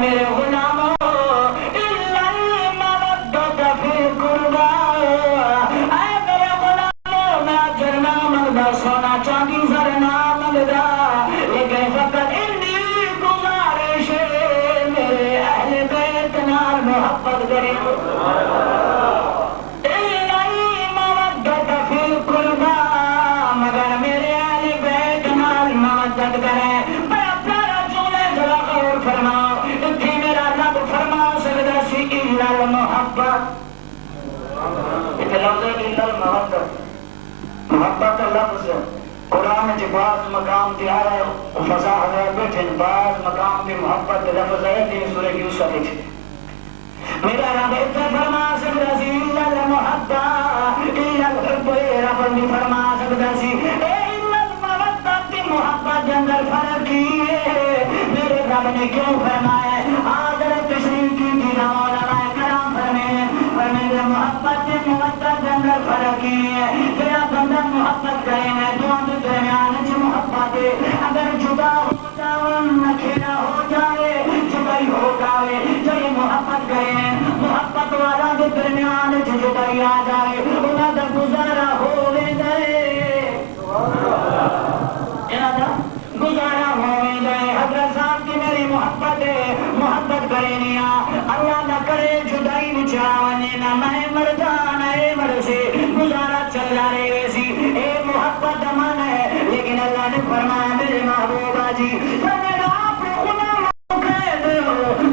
میرے غلاموں الا المودۃ فی القربى، اے میرے غلاموں میں اجر نہ منگدا، سونا چاندی زر نہ منگدا، لیکن فقط انی گزارش میرے اہل بیت نال محبت کرے۔ الا المودۃ فی القربى، مگر میرے اہل بیت نال مودت کرے۔ بڑا پیارا جملہ ذرا غور فرماؤ، اتنی میرا رب فرما سکتا سی الا المحبت، اتنے لفظ الا المودت، محبت کا لفظ قرآن کے بعض مقام تے آ رہا ہے، فضا ہے بیٹھے بعض مقام تے محبت کے لفظ ہے، تین سورہ یوسف وچ میرا رب اتنے فرما سکتا سی الا المحبت، الا الحب، رب نہیں فرما سکتا سی الا المودت، محبت کے اندر فرق کی ہے۔ میرے رب نے کیوں فرمایا آدر تشریح کی تھی علماء کرام فرمائے محبت کے مودت کے اندر فرق کی ہے۔ جڑا بندہ محبت کرے میں دونوں درمیان چ محبت ہے، اگر جدا ہو جاؤ نکھیرا ہو جائے جدائی ہو جائے، جڑے محبت کرے محبت والا کے درمیان چ جدائی آ جائے انہاں دا گزارا ہو گئے، گزارا ہوئے گئے۔ حضرت صاحب کی میری محبت ہے، محبت کرے نیا اللہ نہ کرے جدائی بچاونے نہ میں مر جانا اے مر سے گزارا چل رہے ویسی اے محبت من ہے، لیکن اللہ نے فرمایا میرے محبوبہ جی میرا آپ غلام کہہ دو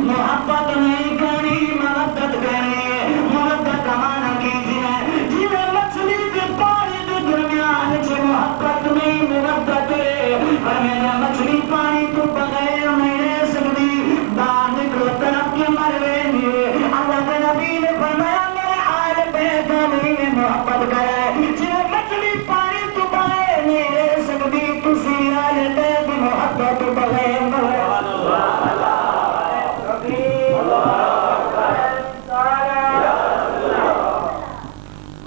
محبت نہیں کرنی مودت کرنی ہے۔ مودت کا معنی کیجیے جی میں مچھلی کے پانی کے درمیان سے محبت نہیں مودت ہے، پر میرا مچھلی پانی تو بغیر نہیں رہ سکتی، باہر نکلو طرف کے مرے نہیں۔ اللہ کے نبی نے فرمایا میرے آل بیت میں محبت کرے، جی مچھلی پانی تو بغیر نہیں رہ سکتی، تسی آل بیت محبت بغیر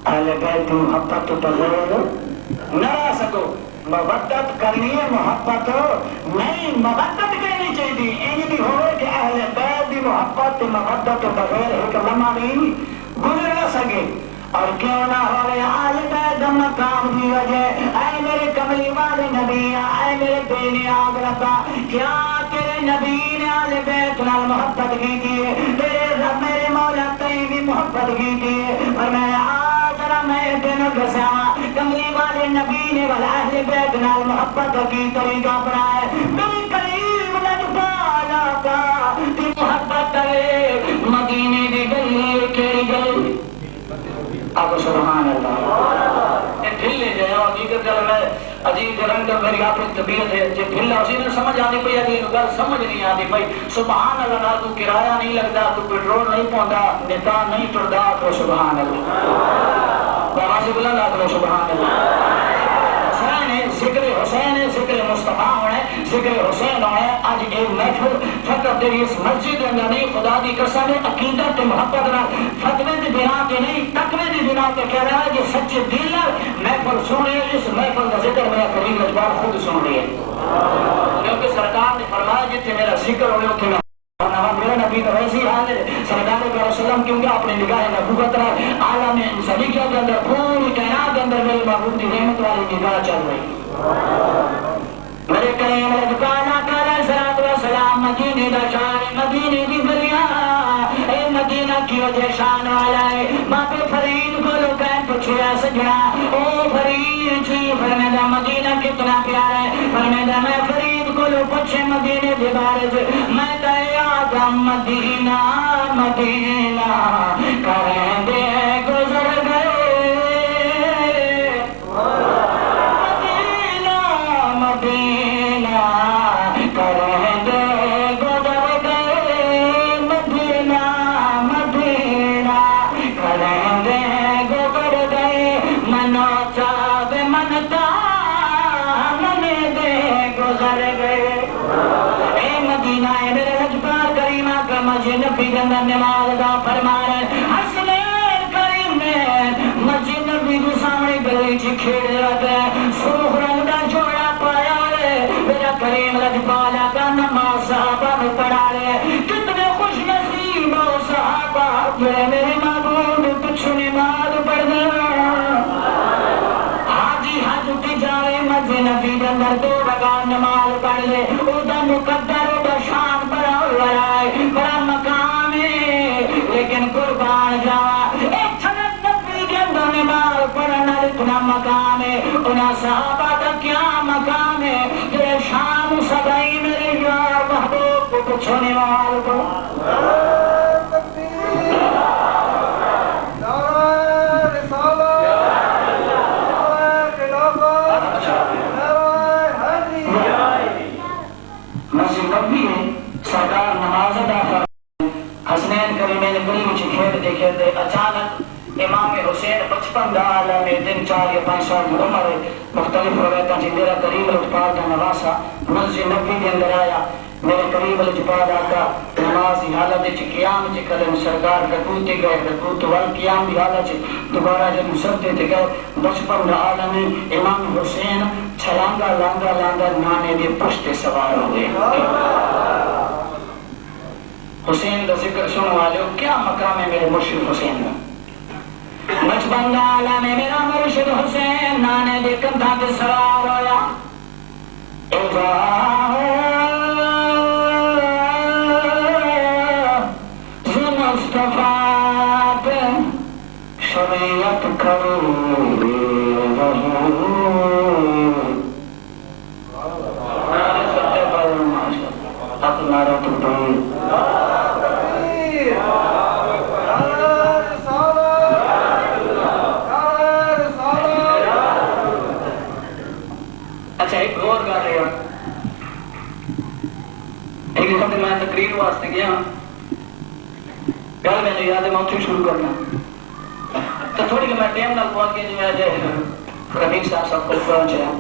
اہل بیت محبت تو بغیر نہ رہ سکو۔ مودت کرنی ہے محبت نہیں، مودت کرنی چاہیے این بھی ہوئے کہ اہل بیت کی محبت مودت بغیر ایک لمحہ نہیں گزر نہ سکے۔ اور کیوں نہ ہوئے اہل بیت مقام کی وجہ اے میرے کملی والے نبی، اے میرے بے نیاز ربا، کیا تیرے نبی نے اہل بیت نال محبت کی تھی، تیرے رب میرے مولا تئی بھی محبت کی تھی، اور میں میں دن گسا کملی والے نبی نے والا اہل بیت نال محبت کی طریقہ اپنایا، میری قریب لجپالا کا تی محبت کرے مدینے دی گلی کیڑی گلی اب سبحان اللہ ڈھلے جائے حقیقت گل میں عجیب رنگ میری آپ کی طبیعت ہے جی ڈھلا اسی نے سمجھ آتی پئی اگلی گل سمجھ نہیں آتی پئی سبحان اللہ نال تو کرایہ نہیں لگتا تو پیٹرول نہیں پوندا نکاح نہیں ٹردا تو سبحان اللہ بہت بلند آدھو سبحان اللہ۔ حسین ہے ذکر حسین ہے ذکر مصطفیٰ ہونا ہے ذکر حسین ہونا ہے۔ آج ایک محفل فقط تیری اس مسجد اندر نہیں، خدا دی قسم ہے عقیدت تے محبت نہ فتوے دی بنا کے نہیں تقوی دی بنا کے کہہ رہا ہے کہ سچے دل نال محفل سنے، اس محفل کا ذکر میرا کریم اجبار خود سن رہی ہے، کیونکہ سرکار نے فرمایا جتنے میرا ذکر ہوئے اتنے میرا نبی تو ویسی حال ہے سرکار علیہ وسلم کیونکہ اپنے نگاہ نبوت رہا عالم انسانیہ کے اندر پوری کائنات کے اندر میرے محبوب کی رحمت والی نگاہ چل رہی میرے کریم ربکانا علیہ الصلوۃ والسلام مدینے دا شان مدینے دی گلیاں اے مدینہ کی وجہ شان والا ہے۔ بابے فرید کو لوگ پوچھا سجنا او فرید جی فرمایا مدینہ کتنا پیارا ہے، فرمایا میں فرید کو لوگ پوچھے مدینے کے بارے میں مدینہ مدینہ کریں دے گزر گئے مدینہ مدینہ کریں دے گزر گئے مدینہ مدینہ کریں دے گزر گئے منو چاہ منتا من دے گزر گئے اے مدینہ ہے میرے مسجد نبی اندر نماز دا فرمان حسنین کریم نے مسجد نبی کے سامنے گلی چ کھیل رہا ہے سرخ رنگ دا جوڑا پایا ہے میرا کریم لجپالا کا نماز صحابہ میں پڑھا رہے کتنے صحابہ کا کیا مقام ہے کہ شام سبائی میرے یار محبوب کو چھونے والوں کو مسجد نبوی ہے سرکار نماز ادا کر حسنین کریمین گلی وچ کھیڈتے کھیڈتے اچانک امام حسین 55 دا عالم ہے 3 4 یا 5 سال کی عمر ہے مختلف روایتاں چ میرا قریب لطفال کا نواسا مسجد نبوی کے اندر آیا میرے قریب لطفال آقا نماز کی حالت وچ قیام وچ کرن سرکار رکوع تے گئے رکوع تو ول قیام کی حالت وچ دوبارہ جب سجدے تے گئے 55 دا عالم ہے امام حسین چھلانگا لانگا لانگا نانے دے پشت سوار ہو گئے حسین کا ذکر سنو والے کیا مقام ہے میرے مرشد حسین کا بچپن دا عالم ہے میرا مرشد حسین نانے دے کندھا تے سوار ہویا مصطفیٰ پہ شریعت کھڑی میں تقریر واسطے گیا گل میں یاد ہے میں اتنے شروع کرنا تو تھوڑی کہ میں ٹائم نال پہنچ کے جی اج رفیق صاحب کو پہنچیا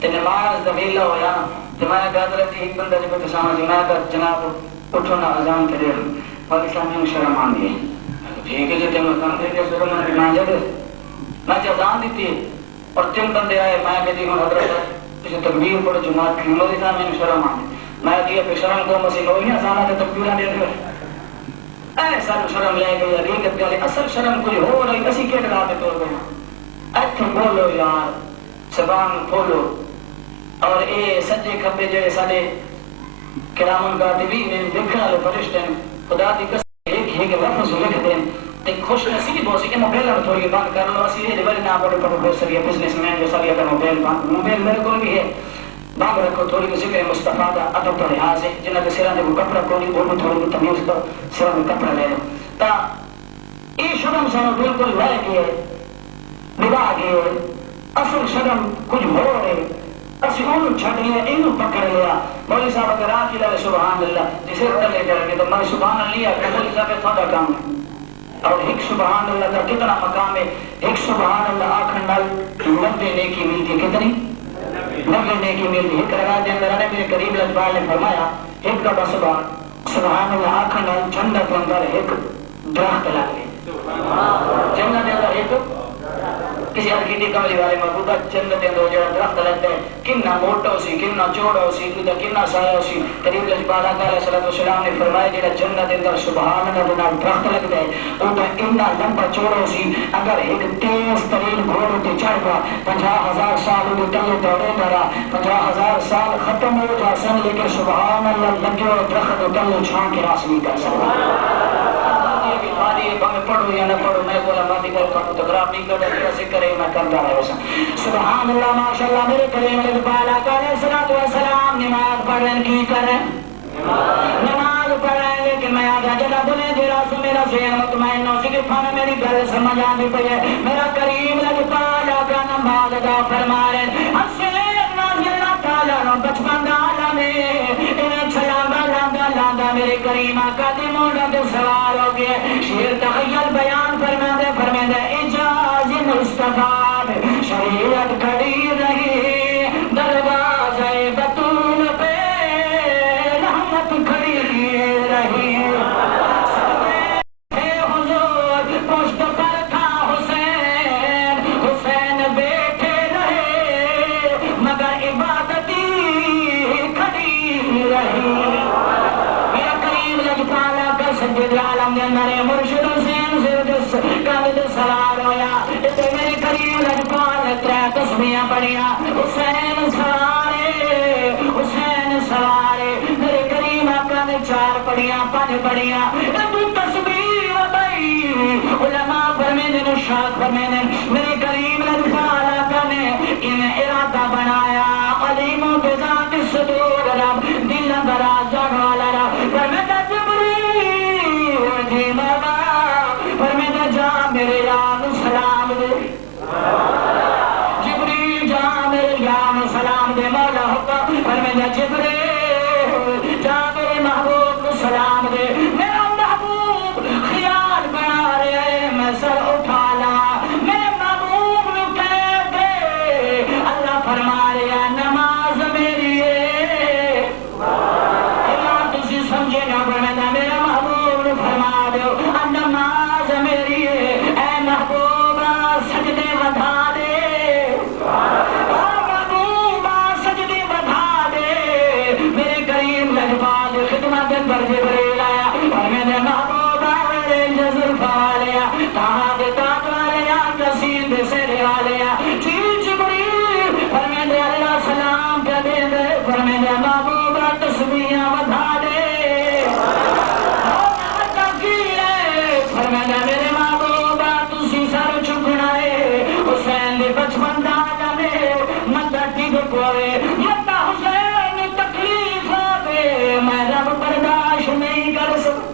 تو نماز دا ویلا ہویا تو میں حضرت ایک بندہ جب تسامہ جی میں جناب اٹھو نا اذان کرے اور اسلام میں شرم آن گئی ٹھیک ہے جی تم اذان دے کے شرم آن نہ جائے میں جب اذان دیتی اور 3 بندے آئے میں کہ جی حضرت تجھے تکبیر پڑھو جماعت کی مولوی صاحب میں شرم آن میں کیا پہ شرم کو مسیح ہوئی نا سامہ کے تکبیرہ دے دے ایسا شرم لے گئی حقیقت کے اصل شرم کوئی ہو رہی اسی کے ڈرا پہ توڑ گیا ایتھے بولو یار زبان کھولو اور اے سجے کھپے جڑے سارے کرام الکاتبین نے لکھن والے فرشتے ہیں خدا دی قسم ایک لفظ لکھ دیں تے خوش نصیب ہو سی کہ موبائل تھوڑی بند کر لو اسی یہ بڑے نہ بڑے پروفیسر یا بزنس مین جو ساری اگر موبائل میرے کو بھی ہے بانگ رکھو تھوڑی کو ذکر مصطفیٰ دا ادب تو لحاظ ہے جنہ کے سران دے کو کپڑا کولی وہ بھی تھوڑی کو تمیز دو سران دے کپڑا لے لو تا یہ شرم سانو بالکل لے گئے بلا گئے اصل شرم کچھ ہو رہے اسی انہوں چھٹ لیا انہوں پکڑ لیا مولی صاحب اگر آکھ لے سبحان اللہ جسے اتلے کر کے تو میں سبحان اللہ کہ مولی صاحب تھوڑا کام ہے اور ایک سبحان اللہ کا کتنا مقام ہے ایک سبحان اللہ آکھن نال 90 نیکی ملتی کتنی 90 نیکی ملتی ایک روایت کے اندر میرے قریب لجبال نے فرمایا ایک دفعہ سبحان اللہ آکھن نال جنت کے اندر ایک درخت لگ گئی جنت کے اندر ایک کسی عقیدی کملی والے محبوبہ جنت کے اندر جڑا درخت لگتا ہے کنا موٹا ہو سی کنا چوڑا ہو سی کنا سایہ ہو سی قریب لجبال آقا علیہ السلام نے فرمایا جڑا جنت کے اندر سبحان اللہ نال درخت لگتا ہے وہ تو اتنا لمبا چوڑا ہو سی اگر ایک تیز ترین گھوڑے تے چڑھ گیا 50,000 سال وہ تلے دوڑے درا 50,000 سال ختم ہو جا سن لیکن سبحان اللہ لگے اور درخت تلے چھان کے راس نہیں کر سکتا پڑھو یا نہ پڑھو میں بولا مادی کر کھاٹو تقراب نہیں کرتا کیسے کرے میں کرتا رہے سا سبحان اللہ ماشاءاللہ میرے کریم اقبال آقا علیہ السلام نماز پڑھن کی کریں نماز پڑھیں لیکن میں آگا جگہ بنے دے رہا سو میرا ذہن مطمئن ہو سکے پھانا میری گل سمجھ آنے پہ ہے میرا کریم اقبال آقا نماز ادا فرما رہے اصلے نازلہ تعالیٰ بچپن دالا میں انہیں چھلانگا لانگا لانگا میرے کریم آقا دے موڑا دے سوار ہو گئے شیر تخیل بیان فرما دے اجاز مصطفیٰ شریعت کھڑی رہی دروازہ بطول پہ رحمت کھڑی رہی اے حضور پشت پر تھا حسین حسین بیٹھے رہے مگر عبادتی کھڑی رہی میرا قریب لجپالا کر سجد عالم دے میرے مرشد حسین سے قابل سوار ہویا تے میرے قریب لجپال 3 تسبیحاں پڑھیا حسین سوارے حسین سوارے میرے کریم آقا نے 4 پڑھیا 5 پڑھیا تو تسبیح بھائی علماء فرمیندے نے شاہ فرمیندے میرے کریم لجپال آقا نے ان میرے یار سلام دے جبریل جا میرے یار سلام دے مولا حکم فرمایا جبریل جا میرے محبوب کو سلام دے میرا محبوب خیال بنا رہے میں سر اٹھا لا میرے محبوب نو کہہ دے اللہ فرما رہا نماز میری ہے اللہ تسی سمجھے نہ فرمایا میرا محبوب نو فرما دو نماز میری ہے اے محبوبہ سجدے بڑھا دے پر جبریل آیا اور میں نے محبوب آئے جزر پالیا کہاں دے تاکوالیا کسید سے ریالیا جی جبریل پر میں نے اللہ سلام کیا دے دے پر میں نے محبوب تسبیحاں بڑھا دے پر میں نے میرے محبوب تسی سر چکنا ہے حسین دی بچپن دادا میں مدہ ٹھیک کوئے مدہ حسین تکلیف آبے میں رب برداشت نہیں کر سکتا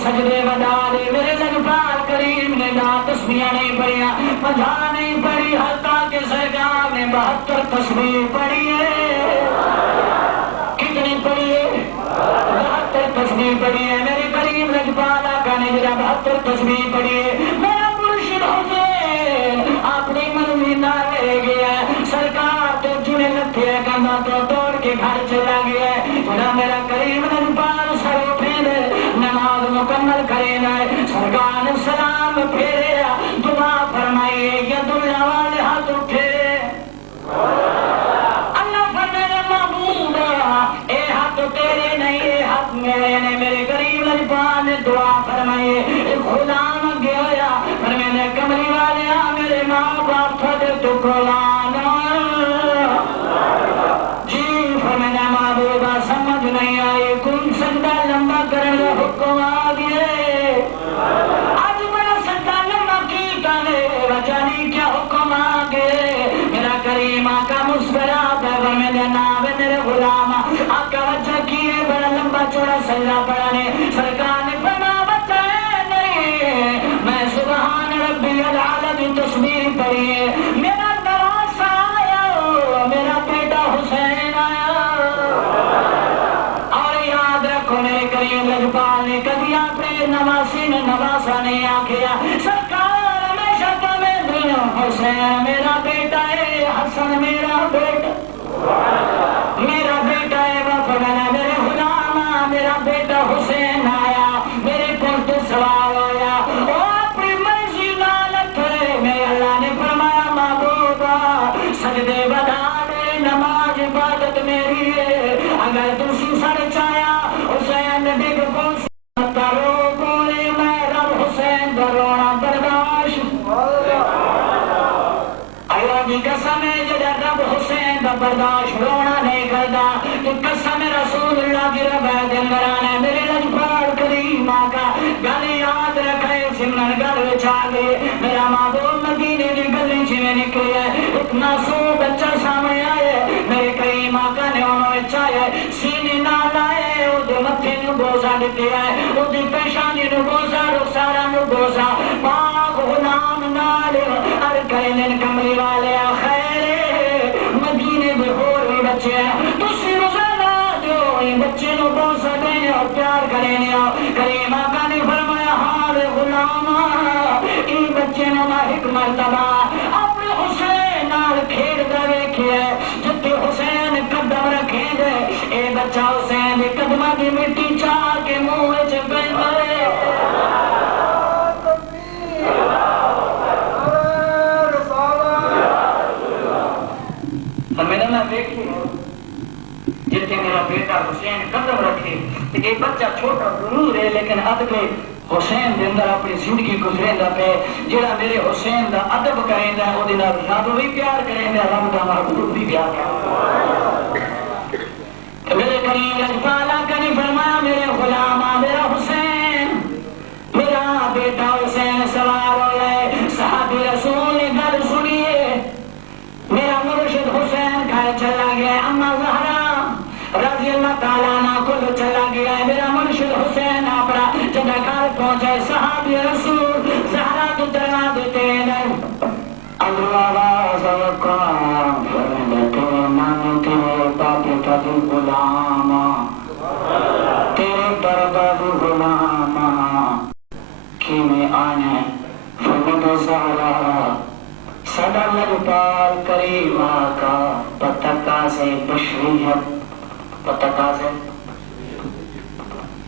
سجدے بدا دے میرے لگپار کریم نے دا تسبیحاں نہیں پڑھیا 50 نہیں پڑھی حتیٰ کہ سرکار نے 72 تسبیح پڑھی ہے کتنی پڑھی ہے 72 تسبیح پڑھی ہے میرے کریم لگپار آقا نے جرا 72 تسبیح پڑھی ہے میرا مرشد حسین اپنی منوی نہ لے گیا سرکار تو جنے لکھے کندھا تو توڑ کے گھر چلا گیا جنا میرا کریم لگپار سر اٹھے دے نماز مکمل کرے گا سرکار نے سلام پھیرے دعا فرمائیے ید اللہ والے ہاتھ اٹھے اللہ فرمائے محبوب اے ہاتھ تیرے نہیں اے ہاتھ میرے نے میرے قریب لجپان نے دعا فرمائیے ایک غلام گیا فرمائے کمری والے میرے ماں باپ تھوڑے تو قرآن جی فرمائے محبوب سمجھ نہیں آئی کن سجدہ لمبا کرنے حکم آگئے آج بڑا سجدہ لمبا کی کانے وجانی کیا حکم آگئے میرا کریم آقا مسکرات ہے میرے نام ہے میرے غلام آقا وجہ کیے بڑا لمبا چوڑا سجدہ پڑھانے سرکار نے فرما بتائے نہیں میں سبحان ربی العالی کی تسبیح پڑھیے میرا نواسا آیا میرا بیٹا حسین آیا اور یاد رکھو میرے کریم لجپال نے کبھی اپنے نواسی نے نواسا نہیں آکھیا سرکار ہمیشہ تمہیں دنیا حسین میرا بیٹا ہے حسن میرا بیٹا ہے وفرنا میرے غلامہ میرا بیٹا حسین آیا میرے پرد سوال ہویا وہ اپنی مرضی نالت ہے میں اللہ نے فرمایا محبوبہ سجدے بدا دے نماز عبادت میری ہے اگر تسی سر چایا حسین ڈگ پوسی کرو بولے میں رب حسین درونا برداشت اللہ کی قسم ہے جڑا رب حسین کا برداشت رونا نہیں کرتا کہ قسم رسول اللہ کی رب ہے دنگرانے میرے لجپار کریم آقا گل یاد رکھے سمن گل چاہے میرا محبوب مدینے کی گلی چھویں نکلی ہے اتنا سو بچہ سامنے آئے میرے کریم آقا نے انہوں چاہے سینے نہ لائے او دے متھے نو بوسا دیتے آئے او دی پیشانی نو بوسا رخسارا نو بوسا پاک غلام نالے ہر کہنے کمری والے خیر مدینے میں اور بھی بچے ہیں تسی روزانہ دو ان بچے نو بوسا دینے اور پیار کرنے کریم آقا نے فرمایا ہاں غلام ان بچے نو نہ ایک مرتبہ اپنے حسین نال کھیڑ دا ویکھیا جتے حسین قدم رکھے دے اے بچہ حسین قدمہ کی مٹی چاہ کے منہ وچ پے مرے میں دیکھی جتنے میرا بیٹا حسین قدم رکھے ایک بچہ چھوٹا ضرور ہے لیکن ادب حسین دے اندر اپنی زندگی گزریندا پے جڑا میرے حسین دا ادب کریندا او دے نال رب بھی پیار کریندا رب دا محبوب بھی پیار کریندا میرے کریم لجپال آقا نے فرمایا میرے غلام میرا حسین میرا بیٹا حسین سوار ہو گئے صحابی رسول نے گل سنیے میرا مرشد حسین گھر چلا گیا اما زہرا رضی اللہ تعالیٰ عنہ کو چلا گیا میرا مرشد حسین اپنا جب گھر پہنچے صحابی رسول زہرا کی طرح دیتے ہیں اللہ آواز وقام فرمتے مان تیرے باپی کا بھی غلام تیرے دربہ بھی غلام کی میں آنے فرمتے زہرا صدا لگپال کریم آقا پتکا سے بشریت پتکا سے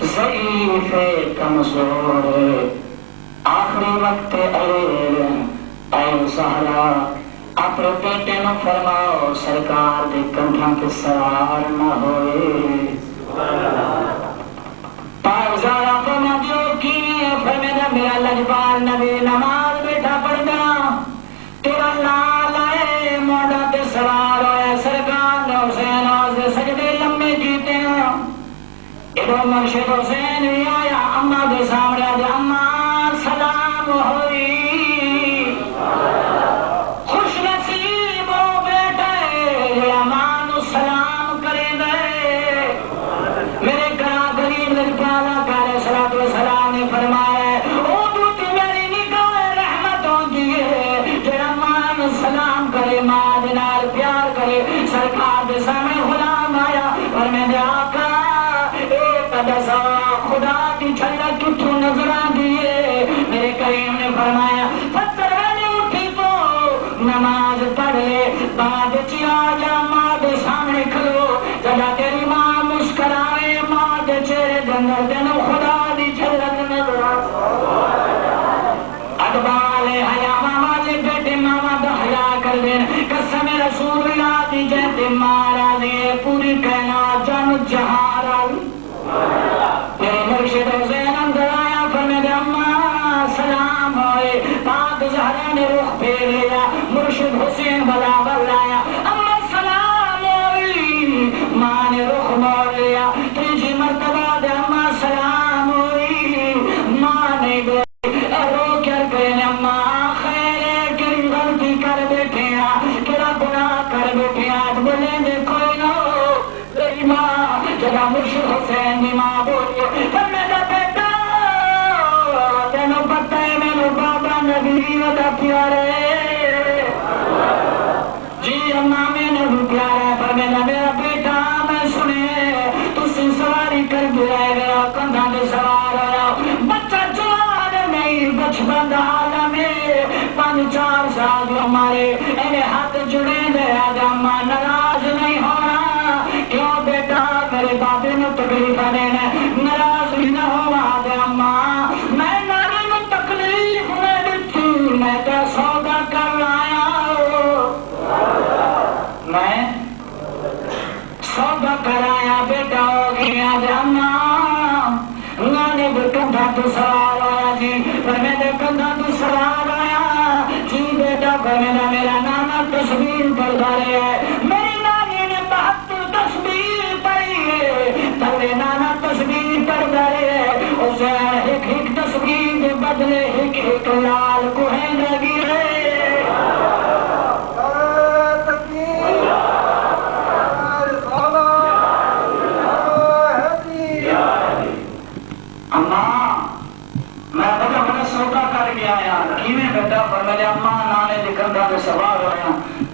ضعیف کمزور آخری وقت اے زہرا اپنے بیٹے نو فرماؤ سرکار دے کندھاں کے سوار نہ ہوئے پاک زہرا فرما دیو کی فرمیدا میرا لجپال نبی نماز بیٹھا پڑھنا تیرا لال ہے موڑا تے سوار ہوئے سرکار نے حسین آز سجدے لمبے کیتے ہیں ادھر مرشد حسین بھی آیا اماں دے سامنے آجا اماں سلام ہوئی خوش نصیب ہو بیٹے یہ اماں نو سلام کرے دے میرے گھر غریب لجپالا علیہ الصلوۃ والسلام نے فرمایا او تو میری نگاہ رحمت ہوندی ہے جڑا اماں نو سلام کرے ماں دے نال پیار کرے سرکار دے سامنے غلام آیا اور میں نے آقا خدا کی جھلک کتوں نظر آ دیے میرے کریم نے فرمایا پتھر والی اٹھی تو نماز پڑھ لے بعد چیا جا ماں دے سامنے کھلو جدا تیری ماں مسکرائے ماں دے چہرے دنر دنو خدا دی جھلک نظر آ ادبال حیا ماما جے بیٹے ماما دا حیا کر دین قسم رسول اللہ دی جہتے مارا دے پوری کائنات جن جہار آئی مرشد حسین اندر آیا فرمائے اماں سلام ہوئے پاک زہرا نے رخ پھیر لیا مرشد حسین بلا بلایا اماں سلام ہوئی ماں نے رخ موڑ لیا تیجی مرتبہ دے اماں سلام ہوئی ماں نے رو کر کہنے اماں خیر ہے کہ غلطی کر بیٹھے ہیں کیا گناہ کر بیٹھے ہیں بولے دے کوئی نہ تیری ماں جگہ مرشد حسین دی ماں بولیے پیارے جی اماں میں نے بھی پیارا پر میرا بیٹا میں سنے تسی سواری کر کے رہ گیا کندھا میں سوار ہوا بچہ جوان نہیں بچپن حالا میں 5-4 سال ہمارے انہیں ہاتھ جڑے دے آجا اماں ناراض نہیں ہونا کیوں بیٹا میرے بابے نے تکلیف دینا ناراض بھی نہ ہوا دے اماں میں ناری میں تکلیف میں دیتی میں تو سودا کر آیا میں سودا کر آیا بیٹا ہو گیا دے اماں نانے بھی کندھا تو سوار آیا جی پر میں نے کندھا تو سوار آیا جی بیٹا پر میرا نانا تصویر پر دارے ہے میری نانی نے 72 تصویر پڑھی ہے تبے نانا تصویر پر دارے ہے اسے ایک تصویر کے بدلے ایک لال کوہن لگی ہے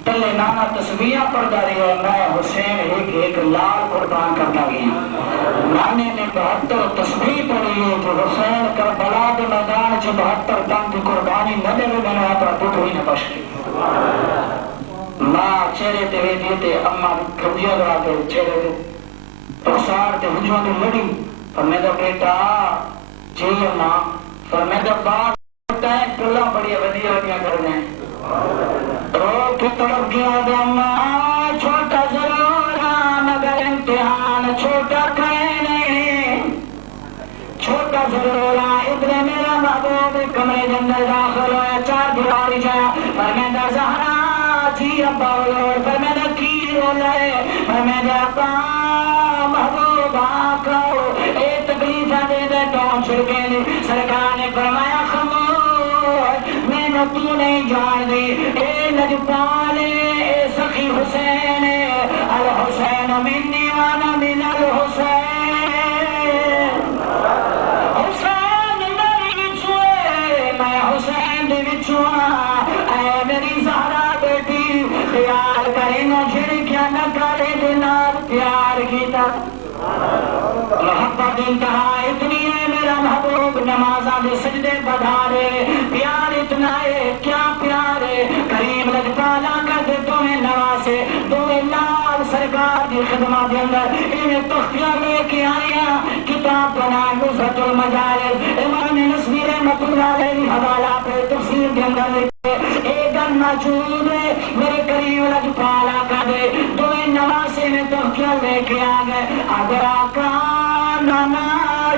پہلے نانا تصویرہ پڑھتا رہا میں حسین ایک لال قربان کرتا گیا نانے نے 72 تصویر پڑھی ہے تو حسین کربلا کے میدان سے 72 دم کی قربانی نہ دے میں نے اپنا پتر ہی نہ بچ گئی ماں چہرے تے دیتے اما کھجیا لگا کے چہرے تے رخسار تے ہجوں تے لڑی فرمیدا بیٹا جی اماں فرمیدا باپ ہوتا ہے کلا بڑی ودیاں کر دیں رو کی طرف گیا دما چھوٹا ضرور مگر امتحان چھوٹا کہنے چھوٹا ضرور ادھر میرا محبوب کمرے کے اندر داخل ہوا 4 دیواری جایا فرمیدا زہرا جی ابا اور فرمیدا کی رولا ہے فرمیدا ابا محبوب آقا اے تکلیف دے دے تو چھڑکے سرکار نے فرمایا خاموش میں نہ تو نہیں جان دی اے لجپال اے سخی حسین الحسین منی وانا من الحسین حسین محبت انتہا اتنی ہے میرا محبوب نمازاں دے سجدے بدھارے پیار اتنا ہے کیا پیار ہے کریم لجپالا کر دے تمہیں نواسے تمہیں لال سرکار کی خدمات دے اندر انہیں تختیاں لے کے آیا کتاب بنا نصرت المجالس امام نصفی رحمت اللہ علیہ حوالہ پہ تفسیر کے اندر ایک گن موجود ہے میرے کریم لجپالا کر دے تمہیں نواسے میں تختیاں لے کے آ گئے اگر آقا نانا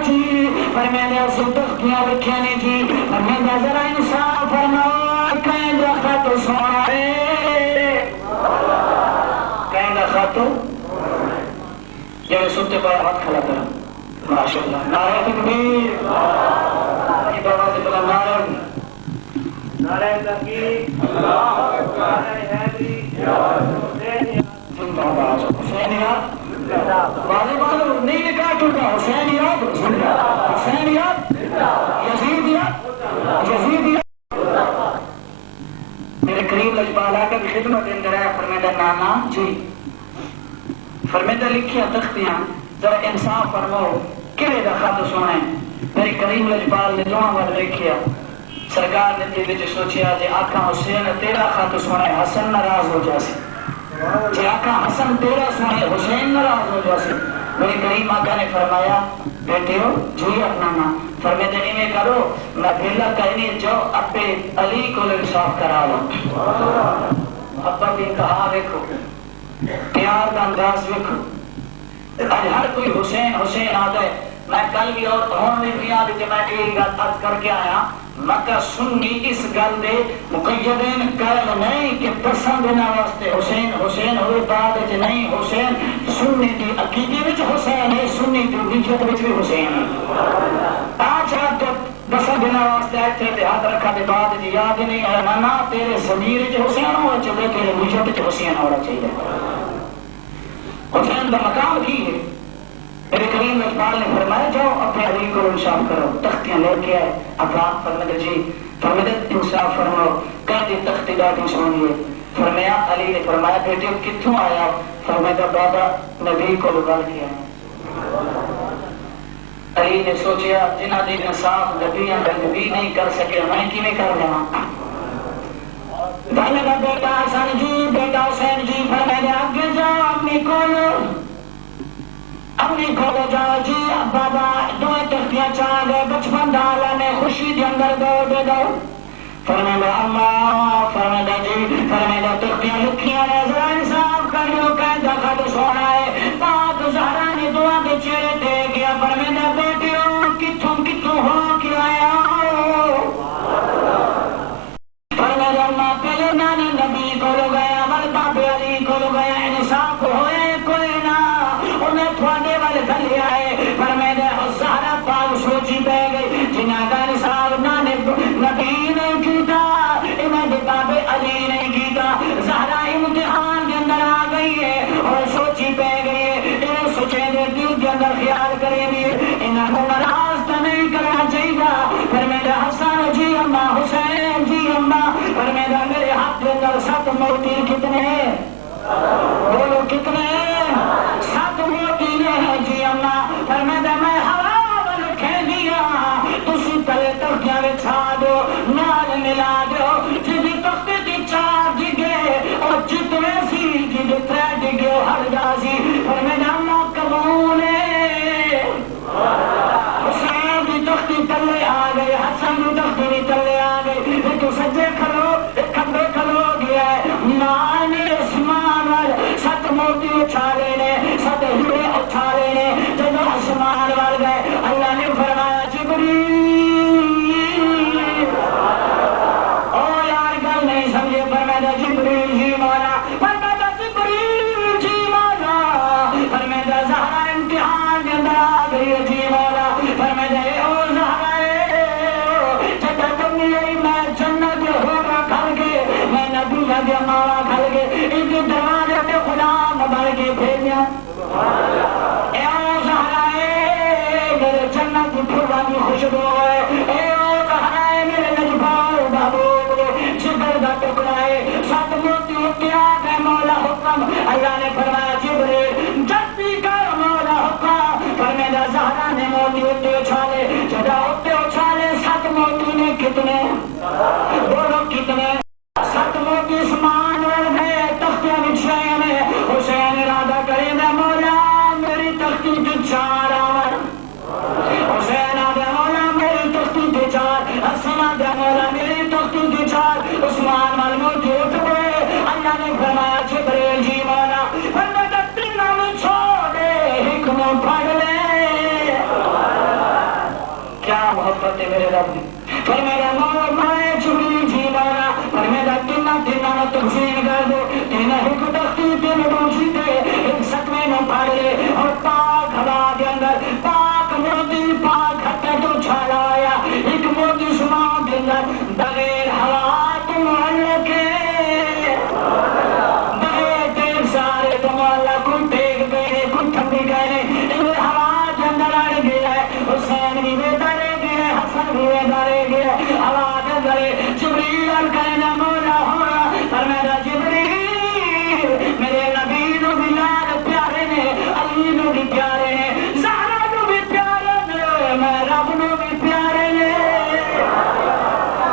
جی پر میں نے اسے تختیاں رکھے نہیں جی پر میں نے ذرا انصاف فرماؤ کہیں گا خط سونا ہے کہیں گا خط یہ سنتے پر ہاتھ کھلا کرا ماشاءاللہ نعرہ تکبیر یہ بابا سے بلا نعرہ تکبیر نعرہ حیدری زندہ باد حسینیات واضح نہیں نکاح ٹوٹا حسینیات حسینیات یزیدیات میرے قریب لجپالا کا بھی خدمت اندر ہے فرمیدہ نانا جی فرمیدہ لکھیا تختیاں ذرا انصاف فرماؤ کہے دا خط سونے میری کریم لجپال نے دعا ور لکھیا سرکار نے دل وچ سوچیا جے آقا حسین تیرا خط سونے حسن ناراض ہو جاسی جے آقا حسن تیرا سونے حسین ناراض ہو جاسی میرے کریم آقا نے فرمایا بیٹے ہو جی اپنا ماں فرمیدے انہیں کرو میں بھیلا کہنے جو ابے علی کو انصاف کرا لوں ابا بھی کہا دیکھو پیار کا انداز دیکھو آج ہر کوئی حسین حسین آتا ہے میں کل بھی اور ہونے بھی آدھے جو میں ایک گل عرض کر کے آیا مکہ سنی اس گل دے مقیدین قائل نہیں کہ پسند نہ واسطے حسین حسین ہوئے بعد جو نہیں حسین سنی دی عقیدے وچ حسین ہے سنی دی وجود وچ بھی حسین ہے آج آپ جب پسند نہ واسطے آئے تھے ہاتھ رکھا دے بعد جی یاد نہیں ہے نانا تیرے ضمیر وچ حسین ہونا چاہیے تیرے وجود وچ حسین ہونا چاہیے حسین کا مقام کی ہے میرے کریم اقبال نے فرمایا جاؤ اپنے علی کو انصاف کرو تختیاں لے کے آئے افاق فرمائے جی فرمائے انصاف فرماؤ کہہ دی تختی باتی سنیے فرمایا علی نے فرمایا بیٹے کتوں آیا فرمایا بابا نبی کو لگا کیا علی نے سوچیا جنہ دی انصاف نبی نبی نہیں کر سکے میں کی نہیں کر لوں بھائی کا بیٹا حسن جی بیٹا حسین جی فرمایا آگے جاؤ اپنی کولو اپنی کھولو جاؤ جی بابا دو تختیاں چاہ گئے بچپن ڈالا نے خوشی کے اندر دے دو فرمیدہ اللہ فرمیدہ جی فرمیدہ تختیاں لکھیاں نے ذرا انصاف کر لو قیدہ خط سونا ہے پاک زہرا نے دعا کے چہرے دے گیا فرمیدہ بیٹیوں کتوں ہو کیا آیا فرمیدہ اللہ پہلے نانے نبی کو لو گیا بل بابے علی کو لو گیا انصاف ہوئے کوئی نہ انہیں تھوڑے والے دھلے آئے فرمیدہ زہرا پاک سوچی بے گئی جنہ کا نصاب نانے نبی نہیں کیتا انہیں بابے علی نہیں کیتا زہرا امتحان کے اندر آ گئی ہے اور سوچی پہ گئی ہے انہیں سوچے دے دل کے اندر خیال کرے بھی انہیں کو نراز تو نہیں کرنا چاہیے فرمیدہ حسن جی اماں حسین جی اماں فرمیدہ میرے ہاتھ کے اندر 7 موتی کتنے ہیں بولو کتنے ہیں 7 موتی ہیں جی اماں فرمیدہ میں ہوا بل کھیل دیا تسی تلے تختیاں بچھا دو نال ملا دو جدی تختے دی 4 ڈگے اور جتنے سی جدی 3 ڈگے ہر جاسی فرمیدہ اللہ قبول ہے حسین دی تختی تلے آ گئے حسن دی تختی بھی تلے آ گئے تو سجے کھلو کھمبے کھلو گیا ہے مان اسمان 7 موتی اچھالے نے 7 ہیرے اچھالے نے جب آسمان وال گئے اللہ نے فرمایا جبریل کتنے بولو کتنے سات موتی اسمان گئے تختیاں بچھائے میں حسین ارادہ کرے میں مولا میری تختی کی چار آور حسین آدھے مولا میری تختی کی چار حسین آدھے مولا میری تختی کی چار عثمان والموتی اٹھ گئے اللہ نے فرمایا جبریل جی مولا فرمایا تینوں میں چھوڑے حکموں پڑھ لے کیا محبت ہے میرے رب پر میرا مولا میں جبریل جی مولا پر میرا تینوں تقسیم کر دو تینوں ایک تختی تین دوسری تھے ایک ستویں میں پڑھ لے اور پاک ہوا کے اندر پاک موتی پاک ہٹے تو چھالا آیا ایک موتی سمان کے اندر بغیر ہوا تم اللہ کے بغیر تیر سارے تم اللہ کو ٹیک گئے کچھ تھمبی گئے انہیں ہوا کے اندر آڑ گیا ہے حسین بھی بیدارے گئے حسن بھی بیدارے گئے ہوا کے اندر جبریل کہنا مولا ہونا پر میرا جبریل میرے نبی نو بھی لال پیارے نے علی نو بھی پیارے نے زہرا نو بھی پیارے نے میں رب نو بھی پیارے نے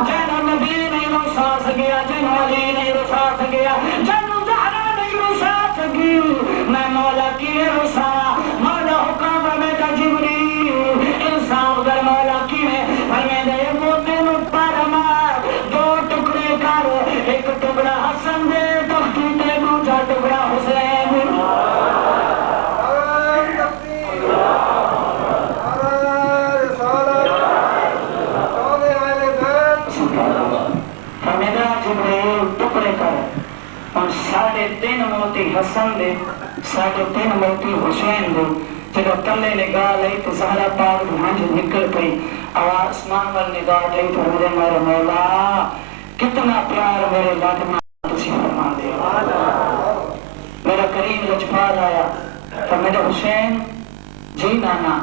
جنو نبی نہیں رسا سکیا جنو علی نہیں رسا سکیا جنو زہرا نہیں رسا سکی میں مولا کی رسا مولا حکم میں کا جبریل انصاف کر مولا کی میں پر میں دے موتے نو پر مار دو ٹکڑے کر ایک ٹکڑا حسن دے تختی تے دوسرا ٹکڑا حسین فرمیدہ جبریل ٹکڑے کر اور 3.5 موتی حسن دے 3.5 موتی حسین دے جب تلے نگاہ لئی تو زہرا پاک بھانج نکل پئی آواز اسمان پر نگاہ لئی تو میرے مولا کتنا پیار میرے لادنا تسی فرما دے میرا کریم لجپال آیا فرمیدہ حسین جی نانا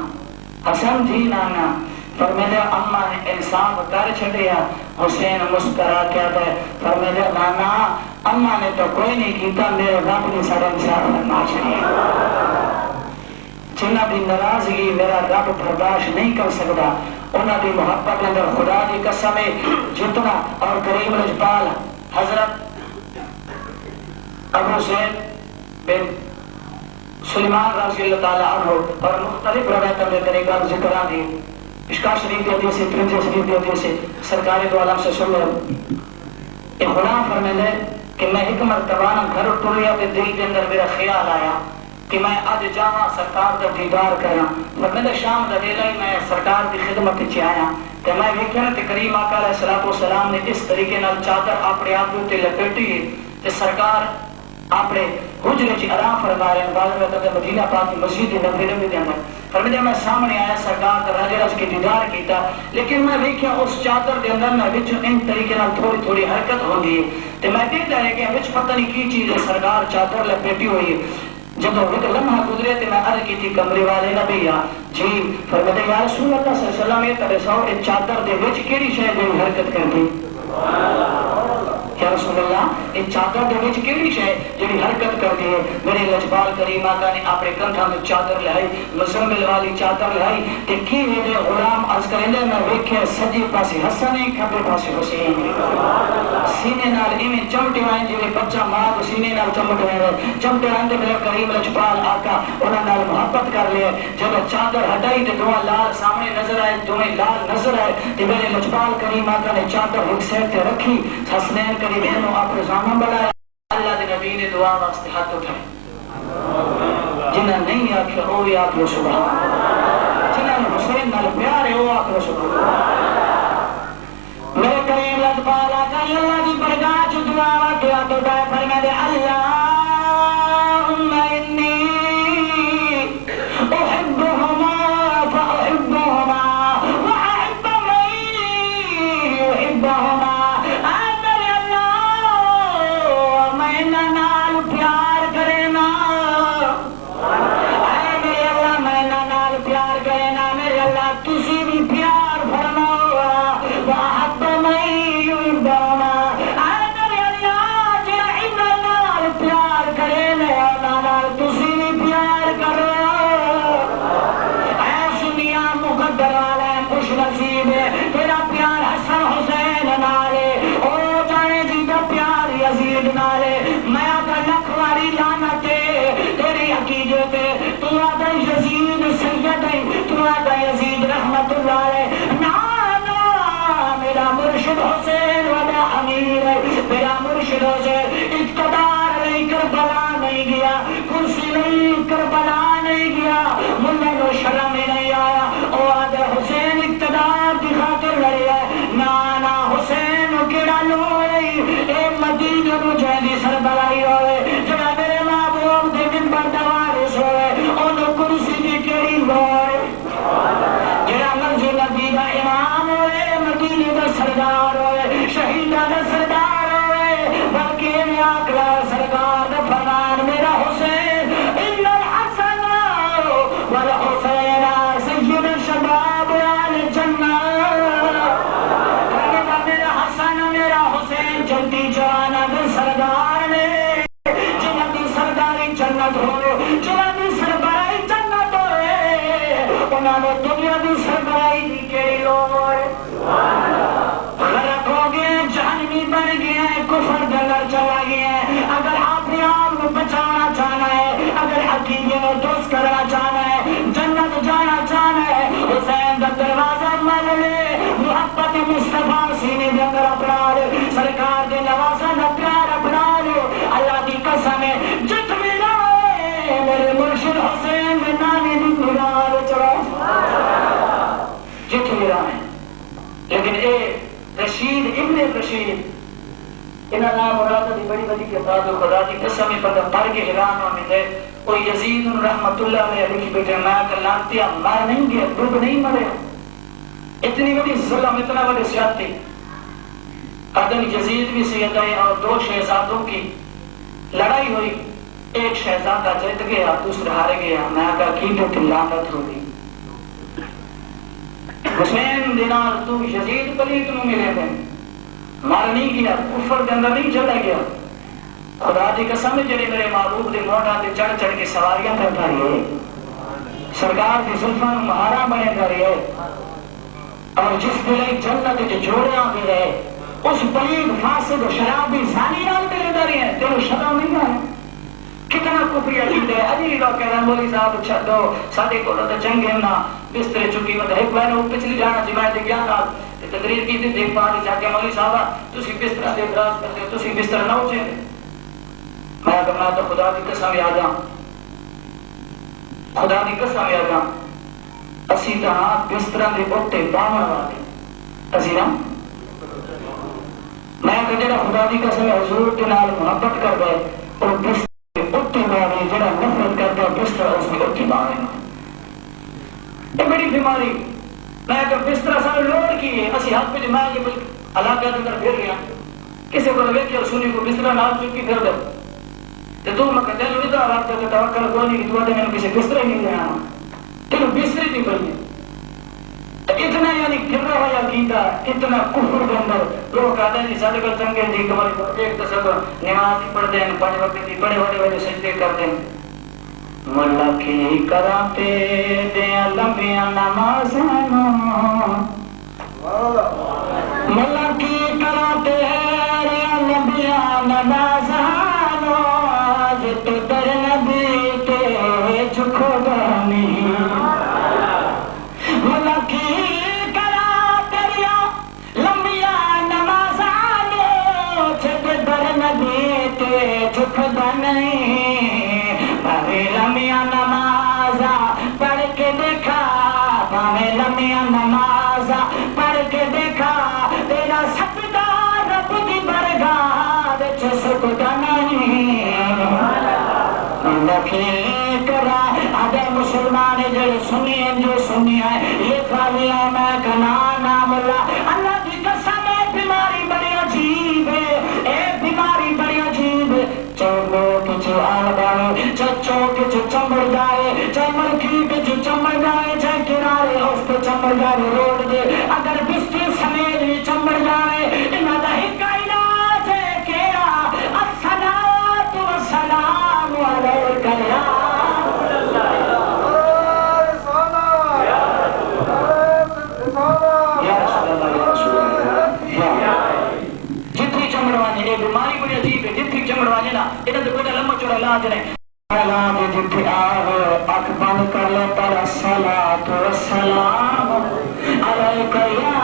حسن جی نانا فرمیدہ اماں نے انصاف کر چھڑیا حسین مسکرا کیا دے فرمیدہ نانا اماں نے تو کوئی نہیں کیتا میرے رب نے سارا انصاف کرنا چاہیے جنہ بھی ناراضگی میرا رب برداشت نہیں کر سکتا انہاں دی محبت اندر خدا دی قسم ہے جتنا اور کریم لجپال حضرت ابو زید بن سلیمان رضی اللہ تعالیٰ عنہ اور مختلف روایتوں کے طریقہ ذکر دی اشکا شریف کے حدیث سے ترمذی شریف کے حدیث سے سرکار دو عالم سے سن ایک غلام فرمیندے کہ میں ایک مرتبہ گھر ٹریا تے دل کے اندر میرا خیال آیا کہ میں اج جاواں سرکار دا دیدار کراں فرمیندے شام دا ویلا ہی میں سرکار دی خدمت وچ آیا تے میں ویکھیا تے کریم آقا علیہ الصلوۃ والسلام نے اس طریقے نال چادر اپنے آپ تے لپیٹی تے سرکار اپنے حجرے چ آرام فرما رہے ہیں بعد میں مدینہ پاک کی مسجد نبوی کے اندر فرمیدہ میں سامنے آیا سرکار کا راجے رج کے دیدار کیتا لیکن میں دیکھیا اس چادر کے اندر میں وچ ان طریقے نال تھوڑی تھوڑی حرکت ہوندی ہے تے میں دیکھتا ہے کہ وچ پتہ نہیں کی چیز ہے سرکار چادر لپیٹی ہوئی ہے جب ایک لمحہ گزرے تے میں عرض کی تھی کمرے والے نبی جی فرمیدہ یا رسول اللہ صلی اللہ علیہ وسلم یہ ترسو اس چادر دے وچ کیڑی شے دی حرکت کرتی یا رسول اللہ اس چادر دے وچ کیڑی شے جڑی حرکت کرتی ہے میرے لجپال کریم آقا نے اپنے کندھاں تے چادر لائی مزمل والی چادر لائی تے کی ویلے غلام عرض کرندے میں ویکھیا سجے پاسے حسن ہے کھبے پاسے حسین سینے نال ایویں چمٹے وائیں جویں بچہ ماں دے سینے نال چمٹے وے چمٹے آندے میرے کریم لجپال آقا انہاں نال محبت کر لے جب چادر ہٹائی تے دونوں لال سامنے نظر آئے دونوں لال نظر آئے تے میرے لجپال کریم آقا نے چادر ایک سائڈ تے رکھی حسنین کریم نو اپنے زامن بلایا اللہ دے نبی نے دعا واسطے ہاتھ اٹھائے جنہاں نہیں آکھیا او بھی آکھو سبحان جنہاں نے حسین نال پیار ہے او آکھو سبحان میرے کریم لجپال آقا اللہ دی برگاہ چ دعا واسطے ہاتھ اٹھائے فرمائے اللہم انی احبہما فاحبہما واحب من یحبہما نال پیار کرے نا اے میرے اللہ میں نال پیار انہوں نے دنیا کی سربراہی کی کیڑی لوڑ غرق ہو گئے جہنمی بن گئے کفر کے اندر چلا گیا اگر اپنے آپ کو بچانا چاہنا ہے اگر عقیدے میں درست کرنا چاہنا ہے جنت جانا چاہنا ہے حسین کا دروازہ مل لے محبت مصطفیٰ سینے کے اندر اپنا لے سرکار کے نوازہ نہ پیار اپنا لے اللہ کی قسم ہے جت ملا ہے میرے مرشد حسین میں نامی بھی ملا چلو جت ملا ہے لیکن اے رشید ابن رشید انہاں نام مراد دی بڑی بڑی کتاب خدا دی قسم پر پڑھ کے حیران ہونے دے کوئی یزید رحمت اللہ علیہ لکھی بیٹھے میں کلانتیا مر نہیں گیا ڈوب نہیں مرے اتنی بڑی ظلم اتنا بڑی زیادتی اگر یزید بھی سید ہے اور دو شہزادوں کی لڑائی ہوئی ایک شہزادہ جیت گیا دوسرا ہار گیا میں کہا کی تو لعنت ہوگی حسین دینار تو یزید پلیت میں ملے تھے مر نہیں گیا کفر کے اندر نہیں چلا گیا خدا دی قسم جڑے میرے محبوب دے موڑا تے چڑھ چڑھ کے سواریاں کرتا رہے سرکار دی زلفاں مہارا بنے کر رہے اور جس دلے جنت کے جوڑیاں بھی رہے اس پلید فاسد شرابی زانی نال ملے در رہے ہیں تیرے شرم نہیں ہے کتنا کفری عجیب ہے علی لوگ کہہ رہے ہیں مولی صاحب چھڑ دو سادے کو تو جنگ ہے نا بسترے چکی مطلب ایک بار وہ پچھلی جانا جماعت گیا نا تقریر کی تھی دیکھ پا رہی جا کے مولی صاحب تسی بستر سے اعتراض کرتے ہو تسی بستر نہ اچھے میں کہا تو خدا کی قسم یاد ہاں خدا کی قسم یاد ہاں اسی طرح بستر کے اوتے باون والے اسی نا میں کہ جڑا خدا کی قسم حضور کے نال محبت کر دے اور بستر کے اوتے والے جڑا نفرت کر دے بستر اس کے اوتے باون یہ بڑی بیماری میں کہ بستر سارے لوڑ کی ہے اسی ہاتھ پہ جماعت کے علاقے کے اندر پھر گیا کسی کو لگے کہ سنی کو بستر نال چکی پھر دے تو میں کہتے ہیں ادھر آپ کا توکل کوئی نہیں کہ تو آدھے میں نے کسی بستر ہی نہیں لیا تیرے بستر نہیں بنی تو اتنا یعنی گرا ہوا عقیدہ اتنا کفر کے اندر لوگ کہتے ہیں سارے کو چنگے جی کماری ایک تو سب نماز ہی پڑھتے ہیں 5 وقت کی بڑے بڑے بڑے سجدے کرتے ہیں ملا کی کراتے دیا لمبیاں نمازاں ملا کی کراتے دیا لمبیاں نمازاں تو در نبی کے جھکو گانی ملا کی کرا دریا لمبیا نمازاں چھت در نبی کے جھکو گانی بھاوے لمبیا نمازاں پڑھ کے دیکھا بھاوے لمبیا نمازاں پڑھ کے دیکھا تیرا سجدہ رب کی برگاہ وچ سکدا نہیں کرا اگر مسلمان جڑے سنی ہیں جو سنی ہے یہ خالی ہے میں کنا نام اللہ اللہ کی قسم ہے بیماری بڑی عجیب ہے اے بیماری بڑی عجیب ہے چلو کچھ آل جائے چچو کچھ چمڑ جائے چاہے مرکی کچھ چمڑ جائے چاہے کنارے اس پہ چمڑ جائے روڈ دے اگر بستی سمیت چمڑ جائے انہاں دا ہی علاج ہے کیڑا الصلاۃ والسلام علیک جتنی چمڑوانے یہ بیماری بڑی عجیب ہے جتنی چمڑوانے نا انہاں تو کوئی لمبا چوڑا علاج نہیں علاج جتنی آو اکھ بند کر لے پر الصلاۃ والسلام علیک یا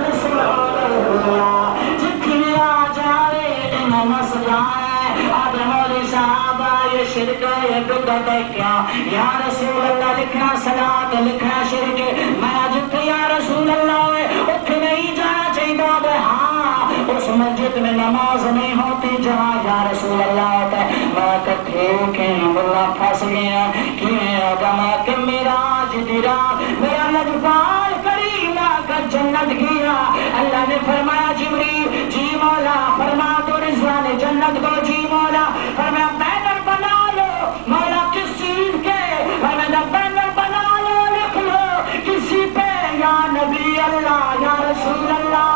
رسول اللہ جتنی آ جائے انہاں نس جائے آدھے مولی صاحب یہ شرک ہے یہ بدعت ہے کیا یا رسول اللہ لکھنا صلاۃ لکھنا شرک میں جتنے یا رسول اللہ اتنے نہیں جانا چاہیے ہاں اس مسجد میں نماز نہیں ہوتی جہاں یا رسول اللہ ہوتا ہے میں کٹھے کے اللہ پھنس گیا کہ کہ میرا آج دیرا میرا لجپال کریم کا جنت گیا اللہ نے فرمایا جبریل جی مولا فرما تو رضوان جنت کو جی مولا فرمایا بینر بنا لو مولا کس چیز کے فرمایا بینر بنا لو لکھ لو کسی پہ یا نبی اللہ یا رسول اللہ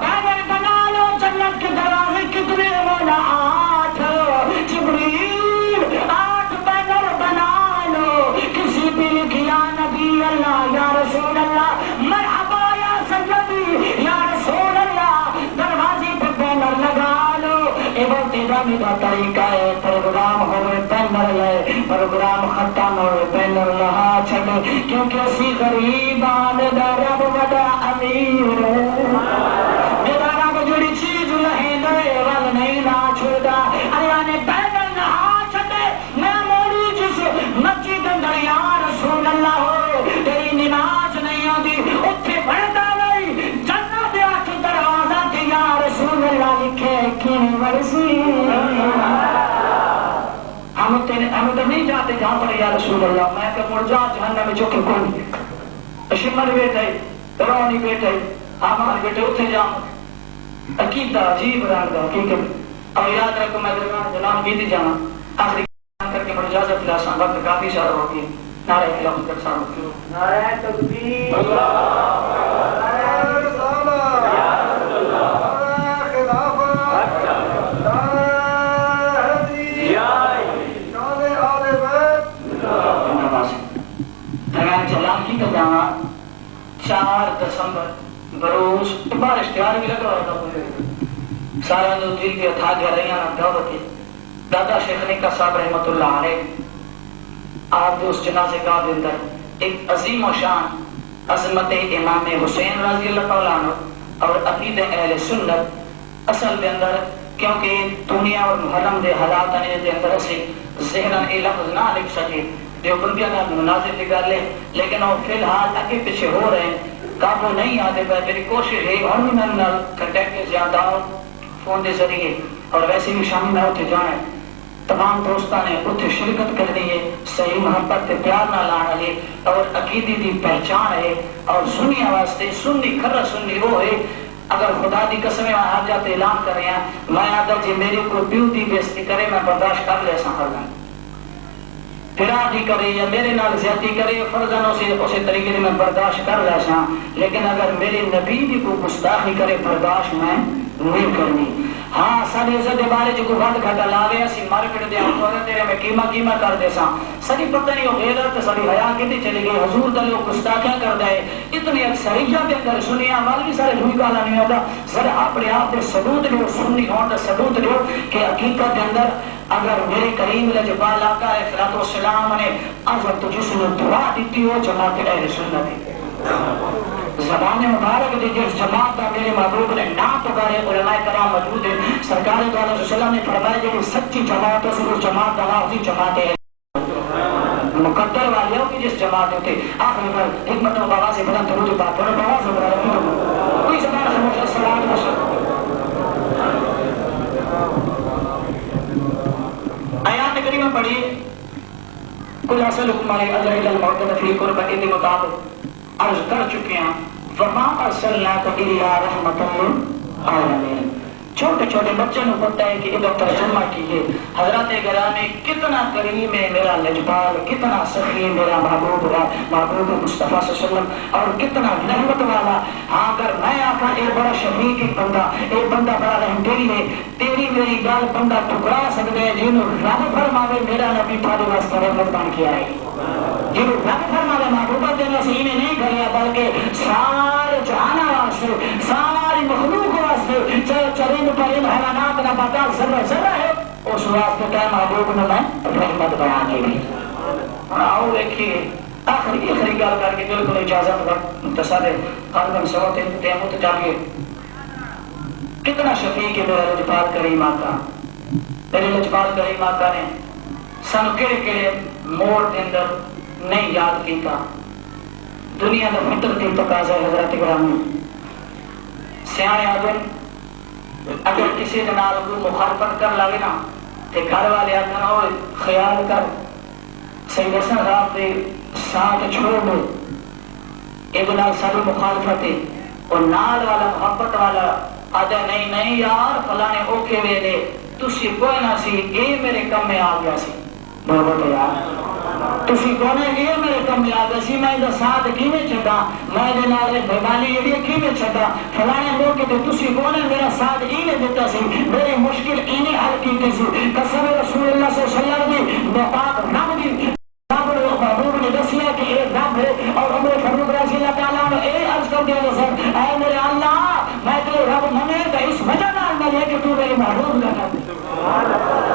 بینر بنا لو جنت کے دروازے کتنے مولا 8 جبریل 8 بینر بنا لو کسی بھی لکھیا دا طریقہ ہے پروگرام ہوئے پینر لے پروگرام ختم ہوئے پینر لہا چھڑے کیونکہ اسی غریب آنے دا رب وڈا امیر میرا رب جڑی چیز نہیں دے ول نہیں نہ چھوڑا اللہ نے پینر لہا چھڑے میں موڑی جس مسجد اندر یا رسول اللہ ہو تیری نماز نہیں آتی اتھے بڑھتا نہیں جنت دے آٹھ دروازہ تھی یا رسول اللہ لکھے کیوں ورسی ہم تو نہیں جاتے جہاں پر یا رسول اللہ میں کہ مرجا جہنم میں چوکے کون شمر بیٹھے رونی بیٹھے ہمارے بیٹھے اتھے جاؤں عقیدہ عجیب رنگ دا حقیقت اور یاد رکھو میں درمیان جناب کی تھی جانا آخری کر کے مجھے اجازت دلا سان وقت کافی سارا ہو گئی نعرہ خلافت کا سارا ہو گئی نعرہ تکبیر چار دسمبر بروز بار اشتہار بھی لگا ہوتا ہے سارا جو دل بھی تھا گھریاں دعوت ہے دادا شیخ کا صاحب رحمت اللہ علیہ آپ اس جنازے کا اندر ایک عظیم و شان عظمت امام حسین رضی اللہ تعالیٰ عنہ اور عقید اہل سنت اصل کے اندر کیونکہ دنیا اور محرم دے حالات دے اندر سے ذہناً اے لفظ نہ لکھ سکے دیوبندیاں کا مناظر نکال لے لیکن وہ فی الحال اگے پیچھے ہو رہے ہیں قابو نہیں آتے پہ میری کوشش ہے اور بھی میں کنٹیکٹ زیادہ ہوں فون کے ذریعے اور ویسے بھی شامل میں اتنے جانا ہے تمام دوستان نے اتنے شرکت کرنی ہے صحیح محبت کے پیار نہ لانا ہے اور عقیدی دی پہچان ہے اور سنیا واسطے سنی کھرا سنی وہ ہے اگر خدا دی قسمیں آ جاتے اعلان کر رہے ہیں میں آدھا جی میری کوئی بیوٹی بیستی کرے میں برداشت کر لے سا کر لیں پھرادی کرے یا میرے نال زیادتی کرے فرضاً اسے طریقے میں برداشت کر لے سا لیکن اگر میرے نبی بھی کو گستاخی کرے برداشت میں نہیں کرنی ہاں ساری عزت بارے جو کوئی بند گھٹا لاوے اسی مارکیٹ دے آنکھوں تیرے میں قیمہ کر دے سا ساری پتہ نہیں ہو غیرت ساری حیا کتنی چلی گئی حضور دا لوگ گستاخیاں کر دے اتنی اکثریت دے اندر سنیا مال بھی سارے ہوئی گالا نہیں ہوتا ذرا اپنے آپ دے ثبوت دیو سنی ہون دا ثبوت دیو کہ حقیقت دے اندر اگر میرے کریم لجبال آقا صلی والسلام نے اگر تو جس نے دعا دیتی ہو جماعت اہل سنت ہے زبان مبارک دی جس جماعت کا میرے محبوب نے نام پکارے علماء کرام موجود ہیں سرکار دو علیہ وسلم نے فرمایا کہ سچی جماعت ہے اس جماعت کا نام اسی جماعت ہے مقدر والیوں کی جس جماعت ہوتے آخری پر حکمت و بابا سے بلند درود بات پر بابا سے بلند کوئی زبان سے مجھے سلام وسلم آیات کریمہ پڑھیے کل اصل حکم علیہ اللہ المعدد فی قربہ اندی مطابق عرض کر چکے ہیں وَمَا أَرْسَلْنَاكَ إِلَّا رَحْمَةً لِلْعَالَمِينَ چھوٹے چھوٹے بچوں نے پتہ ہے کہ ادھر ترجمہ کیے حضرات گرامی کتنا کریم ہے میرا لجپال کتنا سخی میرا محبوب مصطفیٰ صلی اللہ علیہ وسلم اور کتنا رحمت والا ہاں اگر میں آقا ایک بڑا شفیق ایک بندہ بڑا رحمدل ہے تیری میری گال بندہ ٹکرا سکتے ہیں جنہوں رب فرماوے میرا نبی تھوڑے واسطے رحمت بن کے آئے جنہوں رب فرماوے محبوبت دینا سے انہیں نہیں کریا بلکہ سارے جہانا واسطے ساری مخلوق واسطے چاہے چرین پرین حیوانات نہ پتا ذرہ ہے اس واسطے کہ محبوب نے میں رحمت بیان کی بھی آؤ دیکھیے آخری گل کر کے بالکل اجازت وقت مختصر ہے قلبم سوتے تیمت چاہیے کتنا شفیق ہے میرا لجپال کریم آقا میرے لجپال کریم آقا نے سن کہڑے موڑ کے اندر نہیں یاد کیتا دنیا کا فطر کی تقاضا ہے حضرت گرامی سیانے آدم اگر کسی کے نال کوئی مخالفت کر لگے نا تو گھر والے آدھن اور خیال کر سید حسن صاحب کے ساتھ چھوڑ دو ایک نال ساری مخالفت ہے اور نال والا محبت والا آدھا نہیں یار فلانے اوکے ویلے تسی کوئی نہ سی اے میرے کم میں آ گیا سی بہت یار تسی کونے یہ میرے کم میں آ گیا سی میں ادھا ساتھ کیویں چھتا میں دے نال بھگانی یہ کیویں چھتا فلانے موقع تے تسی کونے میرا ساتھ اینے دیتا سی میری مشکل اینے حل کیتی سی قسم رسول اللہ صلی اللہ علیہ وسلم دی بپاک رب دی محبوب نے دسیا کہ اے رب ہے اور عمر فاروق رضی اللہ تعالیٰ نے اے عرض کر دیا سر اے میرے اللہ میں تو رب منے تو اس وجہ نال ہے کہ تو میرے محبوب کا رب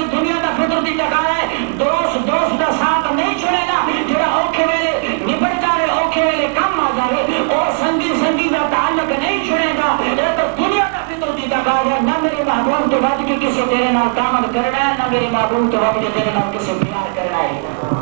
کوئی دنیا کا فطر دی لگا ہے دوست کا ساتھ نہیں چھوڑے گا جڑا اوکھے ویلے نبٹ جائے اوکھے ویلے کم آ جائے اور سنگی کا تعلق نہیں چھوڑے گا یہ تو دنیا کا فطر دی لگا ہے نہ میرے محبوب تو بد کے کسی تیرے نال کامل کرنا ہے نہ میرے محبوب تو بد کے تیرے نال کسی پیار کرنا ہے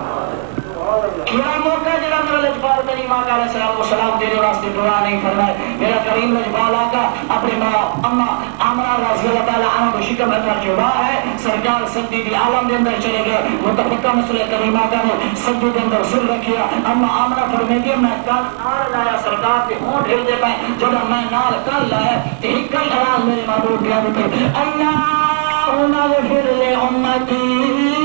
کیا موقع جڑا میرا لجپال کریم آقا علیہ السلام و سلام تیرے واسطے دعا نہیں فرمائے میرا کریم لجپال آقا اپنے ماں اما آمنہ رضی اللہ تعالیٰ عنہ کو شکم اندر جڑا ہے سرکار سدی دی عالم دے اندر چلے گئے متفقہ مسئلہ کریم آقا نے سدی دے اندر سر رکھیا اما آمنہ فرمیتی میں کل نال لایا سرکار کے ہونٹ ہل دے پائے جڑا میں نال کل لایا تے ایک کل آواز میرے محبوب کیا دیتے اللہم اغفر لے امتی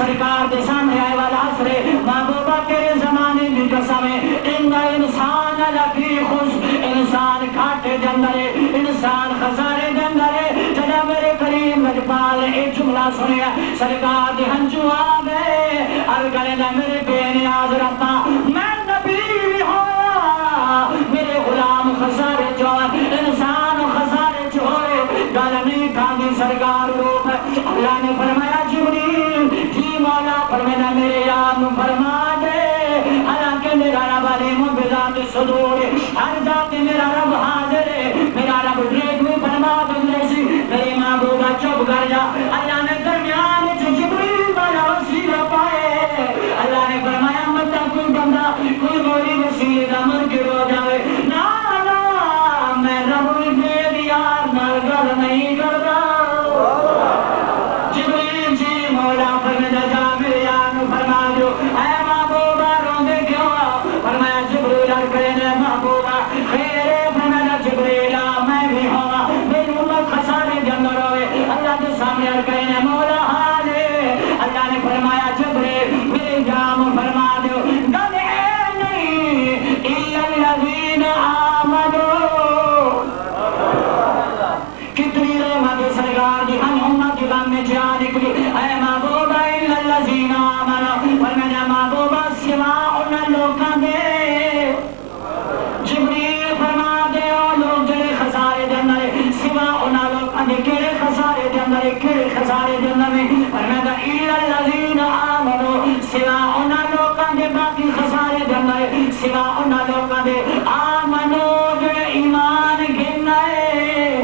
سرکار دے سامنے آئے والا آسرے محبوبہ تیرے زمانے دی قسمیں ان انسان لفی خوش انسان کھاٹے جندرے انسان خسارے جندرے جناب میرے کریم لجپال ایک جملہ سنیا سرکار دے ہنجو آگئے ارگلے نہ میرے بے نیاز ربا میں نبی ہوں میرے غلام خسارے چوار انسان خسارے چوڑے گل نہیں کھاندی سرکار روپ اللہ نے فرمایا جبریل جی مولا فرمایا میرے یار نو فرما دے حالانکہ میرا رب علیم بذات صدور ہر ذات میرا رب حاضر ہے میرا رب ریگ میں فرما دے سی میری محبوبہ چپ کر جا اللہ نے درمیان جبریل والا وسیلہ پائے اللہ نے فرمایا مت کوئی بندہ کوئی مولی وسیلے دا من کے رو جاوے نا میں رب بے دیار نال گل نہیں کردا جبریل جی مولا فرمایا جا میرے یار نو فرما دو اے محبوبہ روندے کیوں فرمایا جبریل کرے نے محبوبہ خیر فرمایا جبریل میں بھی ہوا میری امت خسارے دے اندر ہوئے اللہ کے سامنے کرے نے مولا حالے اللہ نے فرمایا جبریل میرے جام فرما دو گل ہے نہیں الا الذین آمنوا کتنی رحمت سرکار دی ہم امت کی غم میں جا نکلی اے محبوبہ الا الذین آمنوا فرمایا محبوبہ سوا ان لوگاں دے جبریل فرما دے او لوگ جڑے خسارے دے اندر سوا ان لوگاں دے کیڑے خسارے دے اندر کیڑے خسارے دے اندر فرمایا الا الذین آمنوا سوا ان لوگاں دے باقی خسارے دے اندر سوا ان لوگاں دے آمنوا جڑے ایمان گھنائے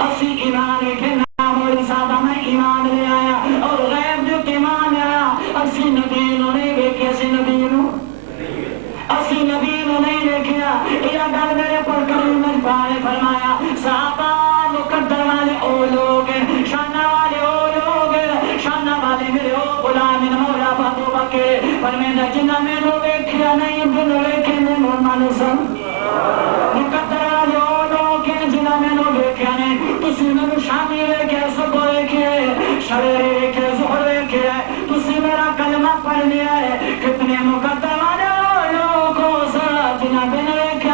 اسی ایمان گھنا مولی صاحبہ میں ایمان لے آیا اور غیب جو ایمان آیا اسی نبی نو نہیں دیکھے اسی نبی نو نہیں دیکھیا یہ گل میرے پر کریم نے فرمایا صحابہ مقدر والے او لوگ شانہ والے او لوگ شانہ والے میرے او غلام مولا محبوبہ کے فرمایا جنہ میں نو دیکھیا نہیں بن دیکھے میں من سن مقدر والے او لوگ جنہ میں نو دیکھیا نہیں تسی میں شامی دیکھے صبح دیکھے شریر دیکھے ظہر دیکھے تسی میرا کلمہ پڑھ لیا ہے کتنے مقدر والے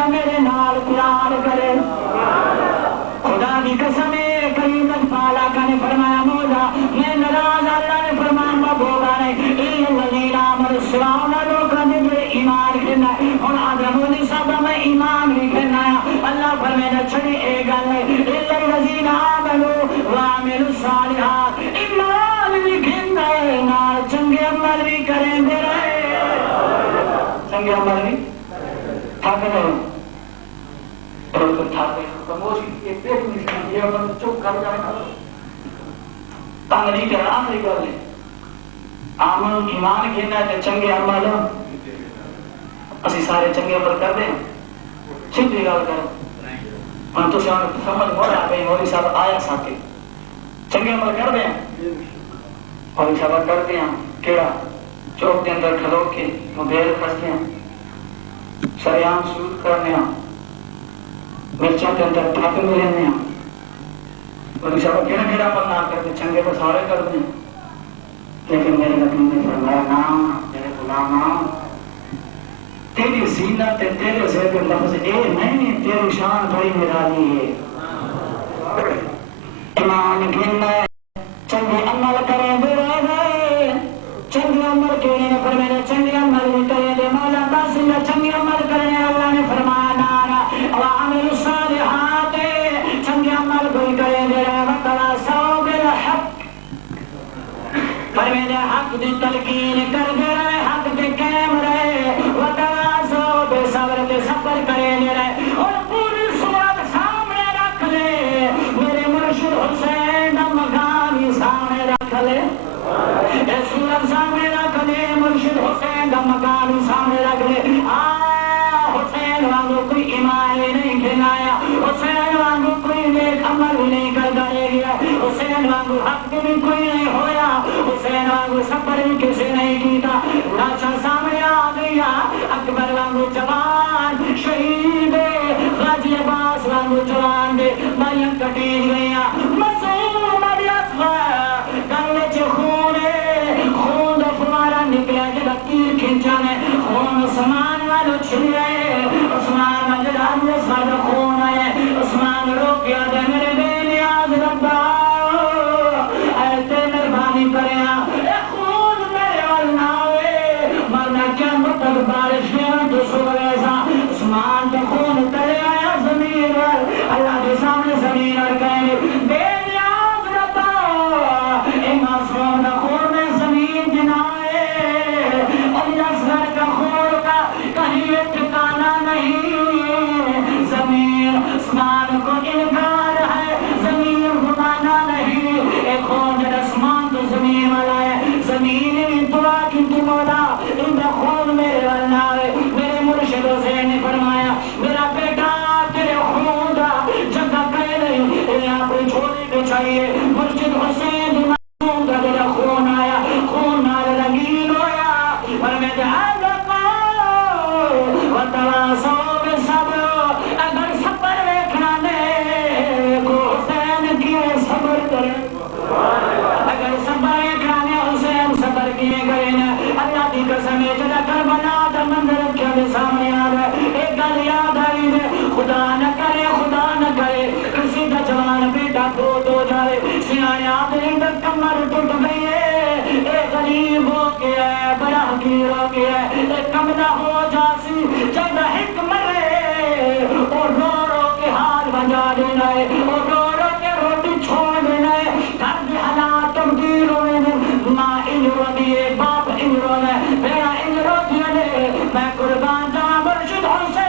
میرے نال قرآن کرے خدا کی قسم کریم لجپال آقا نے فرمایا مولا میں ناراض اللہ نے فرمایا محبوبہ نے الذین آمنوا سوا ان لوگاں نے جو ایمان کھنا ہن آدم علیہ السلام میں ایمان نہیں کھنا اللہ فرمایا چھڑی اے گل الذین آمنوا وعملوا الصالحات ایمان بھی کھنا نال چنگے عمل بھی کریں دے رہے چنگے عمل بھی تھا کہ نہیں اور تھا کہ خاموشی ایک پیٹ میں دیوبند چپ کر جانا تنگ نہیں کرنا آخری گل ہے عمل ایمان کہنا ہے چنگے عمل اسی سارے چنگے عمل کر دیں سیدھی گل کرو ہاں تو سمجھ موڑ آ گئی مولوی صاحب آیا ساتھی چنگے عمل کر دیں مولوی صاحب کر دیں کیڑا چوک کے اندر کھلو کے موبائل کھستے ہیں سریام سود کرنے مرچوں کے اندر ٹھاک میں رہنے مولوی صاحب کیڑا کیڑا عمل نہ کرتے چنگے تو سارے کر دیں لیکن میرے نبی نے فرمایا نام میرے غلام تیری زینت تیرے زیر لفظ اے نہیں تیری شان بڑی نرالی ہے ایمان گننا چنگے عمل کریں دے رہے چنگے عمل کیڑے نے فرمایا چنگے عمل کریں دے مولا تاثیر چنگے عمل کریں اللہ نے فرمایا نارا وعمل الصالحات چنگے عمل کوئی کریں دے رہے وتواصوا بالحق فرمایا حق دی تلقین کر دے رہے حق کے قائم رہے وتواصوا بالصبر کے صبر کریں دے رہے اور پوری صورت سامنے رکھ لے میرے مرشد حسین کا مقام سامنے رکھ لے صورت سامنے رکھ لے مرشد حسین کا مقام سامنے رکھ لے حسین وانگو کوئی ایمان نہیں کھلایا حسین وانگو کوئی نیک عمل بھی نہیں کرتا رہ گیا حسین وانگو حق بھی کوئی نہیں ہویا حسین وانگو صبر بھی کسی نہیں کیتا لاچا سامنے آ گیا اکبر وانگو جوان شہید غازی عباس وانگو جوان دے مائیاں کٹیج گئیاں مظلوم علی اصغر گلے چ خون فوارا نکلا جب تیر کھینچا نے خون عثمان والو چھلے عثمان مجدان میں سارا خون ہے عثمان روکیا دے میرے بے نیاز ربا ایتے مہربانی کریا اے خون میرے والنا ہوئے مرنا کیا مطلب بارش میں تو سورے سا عثمان تو خون تلے آیا زمین اللہ کے سامنے زمین اور کہے بے نیاز ربا اے معصوم دا خون میں زمین جنائے اور اصغر کا خون کا کہیں ٹھکانا نہیں زمین عثمان کو انکار ہے زمین گمانا نہیں ایک خون جب عثمان تو زمین والا ہے زمین بھی دعا کی تو مولا ان کا خون میرے والا ہے میرے مرشد حسین نے فرمایا میرا بیٹا تیرے خون کا جگہ کہے نہیں یہاں پر چھوڑی بچھائیے مرشد حسین معصوم کا میرا خون آیا خون نال رنگین ہویا اور میں جہاں وتواصوا بالصبر اگر صبر دیکھنا نے کو حسین کی صبر کرے اگر صبر دیکھنا نے حسین صبر کیے گئے نا اللہ کی قسم ہے جدا کربلا دا منظر کے سامنے آ رہا ہے ایک گل یاد آئی ہے خدا نہ کرے کسی کا جوان بیٹا فوت ہو جائے سیانے آدمی کا کمر ٹوٹ گئی ہے ایک غریب ہو گیا ہے بڑا حقیر ہو گیا ہے ایک کمرہ ہو جاسی جب ایک مرے اور رو رو کے ہاتھ بجا دینا ہے اور رو رو کے روٹی چھوڑ دینا ہے گھر کے حالات تبدیل ہوئے ماں انجرو دیے باپ انجرو نے میرا انجرو دیا نے میں قربان جاؤں مرشد حسین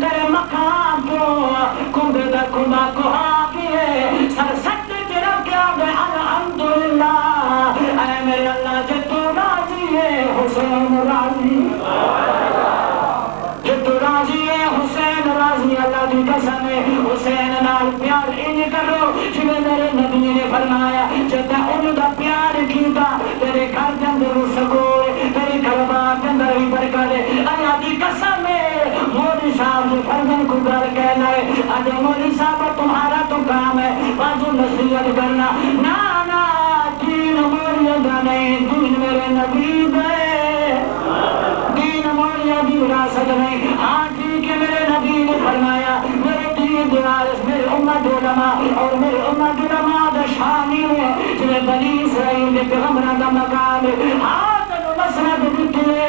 تیرے مقام کو کنبے دا کنبا کو آگئے سر سکتے کے رب کے آگے الحمدللہ اے میرے اللہ جب تو راضی ہے حسین راضی حسین راضی اللہ کی قسم ہے حسین نال پیار ان کرو جویں میرے نبی نے فرمایا جب ان دا پیار کیتا تیرے گھر کے اندر سکوئے تیرے گھر کے اندر بھی برکت ہے اللہ کی قسم ہے مولوی صاحب نے فرزن کو گھر کہنا ہے اجے مولوی صاحب تمہارا تو کام ہے بازو نصیحت کرنا نا دین مولوی دا نہیں دین میرے نبی دے دین مولوی دی وراثت نہیں ہاں ٹھیک ہے میرے نبی نے فرمایا میرے دین دیوارس میرے امت علماء اور میرے امت علماء دا شانی ہے جنہیں بنی اسرائیل کے پیغمبران کا مقام ہے ہاتھ مسند بکلے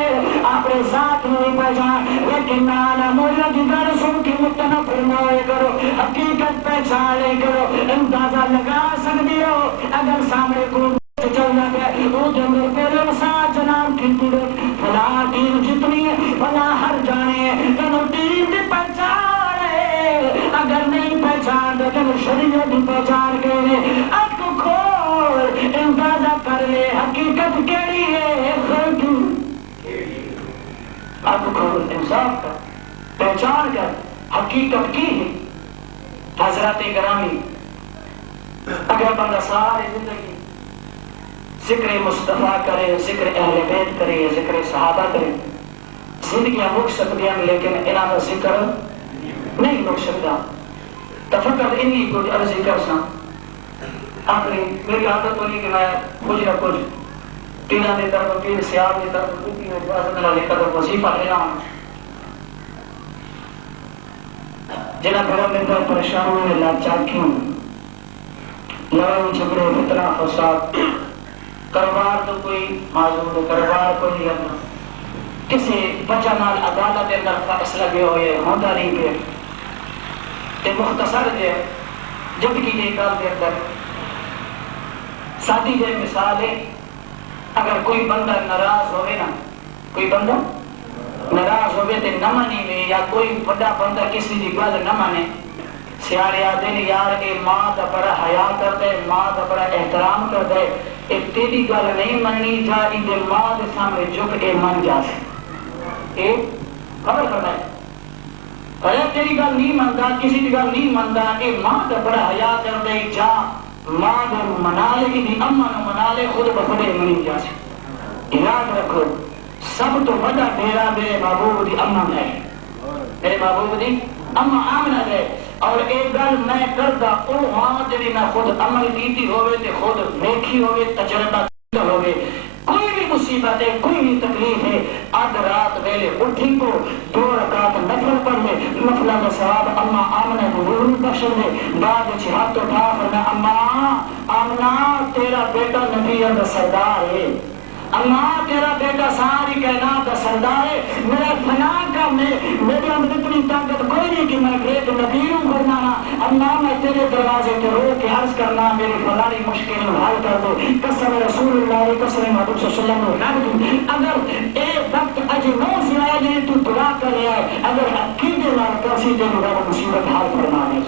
اپنے ساتھ نہیں پہچان لیکن نانا مولا کی گر سن کی متنہ فرمائے کرو حقیقت پہچانے کرو اندازہ لگا سکتی ہو اگر سامنے کو چلنا گئے وہ جنگل پہلے مساج جناب کی تورت فلا دین جتنی ہے فلا ہر جانے ہے تنو دین دی پہچان ہے اگر نہیں پہچان دے تنو شریعت کی پہچان کرے اک کھول اندازہ کر لے حقیقت کیڑی ہے اک کھول انصاف کر پہچان کر حقیقت کی ہے حضرات گرامی اگر بندہ ساری زندگی ذکر مصطفیٰ کرے ذکر اہل بیت کرے ذکر صحابہ کرے زندگیاں مک سکتی ہیں لیکن انہاں کا ذکر نہیں مک سکتا تفکر انی کچھ عرضی کر سا آخری میری عادت ہوئی کہ میں کچھ نہ کچھ تیرہ دی طرف پیر سیاب دی طرف روٹی میں اجازت نہ لے کر وظیفہ لینا جنہ گھر میں تو پریشان ہوئے لاچار کیوں لڑائی جھگڑے فتنہ فساد کاروبار تو کوئی معذور کاروبار کوئی کسی وجہ نال عدالت کے اندر فیصلہ بھی ہوئے ہوتا نہیں پہ تے مختصر دے زندگی کے گل دے اندر سادی جے مثال ہے اگر کوئی بندہ ناراض ہوئے نا کوئی بندہ ناراض ہوئے تے نہ مانی میں یا کوئی بڑا بندہ کسی دی گل نہ مانے سیاڑے آدھے نے یار اے ماں دا بڑا حیا کر دے ماں دا بڑا احترام کر دے اے تیری گل نہیں مننی جا ان دے ماں دے سامنے جھک اے من جا سے اے خبر کرنا ہے اے تیری گل نہیں منتا کسی دی گل نہیں منتا اے ماں دا بڑا حیا کر دے جا ماں دے منالے کی دی اماں نو منالے خود بخودے منی جا سے یاد رکھو سب تو بڑا ڈیرا میرے محبوب دی اماں ہے میرے محبوب دی اماں آمنہ ہے اور ایک گل میں کردا او ہاں جڑی میں خود عمل کیتی ہوئے تے خود ویکھی ہوئے تجربہ کیتا ہوئے کوئی بھی مصیبت ہے کوئی بھی تکلیف ہے آدھ رات ویلے اٹھی کو 2 رکعت نفل پڑھ لے نفلہ کا ثواب اماں آمنہ کو ضرور بخش دے بعد وچ ہاتھ اٹھا فرمایا اماں آمنہ تیرا بیٹا نبی کا سردار ہے اماں تیرا بیٹا ساری کائنات کا سردار ہے میرا فنا کا میرے اندر اتنی طاقت کوئی نہیں کہ میں ایک نبی ہوں فرمانا اماں میں تیرے دروازے پہ رو کے عرض کرنا میری فلانی مشکل حل کر دو قسم رسول اللہ قسم محمد صلی اللہ علیہ وسلم اگر ایک وقت اجنوں سے آیا جائے تو دعا کر رہا ہے اگر عقیدے نال کرسی دے رب مصیبت حل فرمانے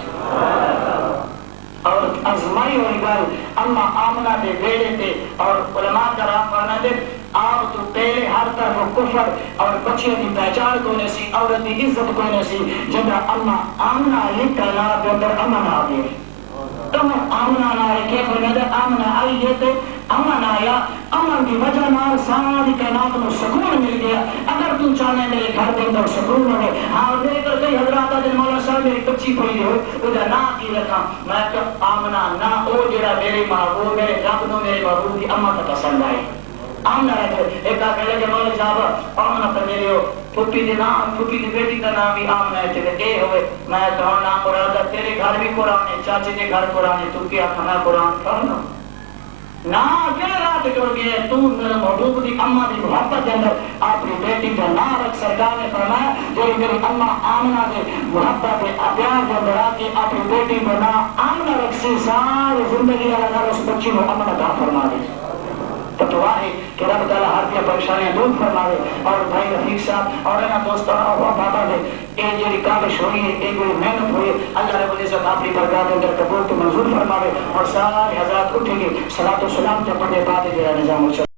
اور ازمائی ہوئی گل اما آمنہ دے بیڑے تے اور علماء کرام فرمانے دے آپ تو پہلے ہر طرف کفر اور بچیوں کی پہچان کونے سی عورت کی عزت کونے سی جب اما آمنہ یہ کہنا دے اندر امن آ گئے تم آمنہ نہ آئے کہ فرمانے دے آمنہ آئیے تے امن آیا امن کی وجہ نال ساری کائنات میں سکون مل گیا اگر تم چاہنے میرے گھر کے اندر سکون ہوئے ہاں میرے کر کئی حضرات آج مولا صاحب میری بچی پڑی ہوئے ادھر نہ کی رکھا میں کہ آمنہ نہ او جڑا میرے محبوب میرے رب نو میرے محبوب کی اماں کا پسند آئے آمنہ رکھے ایک آکے لگے مولا صاحب آمنہ پر میرے ہو پھوپی دی نام پھوپی دی بیٹی کا نام بھی آمنہ ہے چلے اے ہوئے میں کہوں نام قرآن تیرے گھر بھی قرآن ہے چاچے کے گھر قرآن ہے تو کیا کھانا قرآن کھانا نہ کیا رات ٹوٹ گئے تو میرے محبوب دی اماں دی محبت کے اندر اپنی بیٹی کا نام رکھ سرکار نے فرمایا جو میری اماں آمنہ دے محبت دے پیار کے اندر آ کے اپنی بیٹی کو نام آمنہ رکھ سی ساری زندگی اللہ اس بچی کو امن عطا فرما دے تو دعا ہے کہ رب تعالیٰ ہر کی پریشانیاں دور فرماوے اور بھائی رفیق صاحب اور انہاں دوستوں اور بابا دے اے جڑی کاوش ہوئی ہے اے کوئی محنت ہوئی اللہ رب العزت اپنی برکات اندر قبول تو منظور فرماوے اور سارے حضرات اٹھیں گے صلاۃ و سلام کے پڑھنے بعد جڑا نظام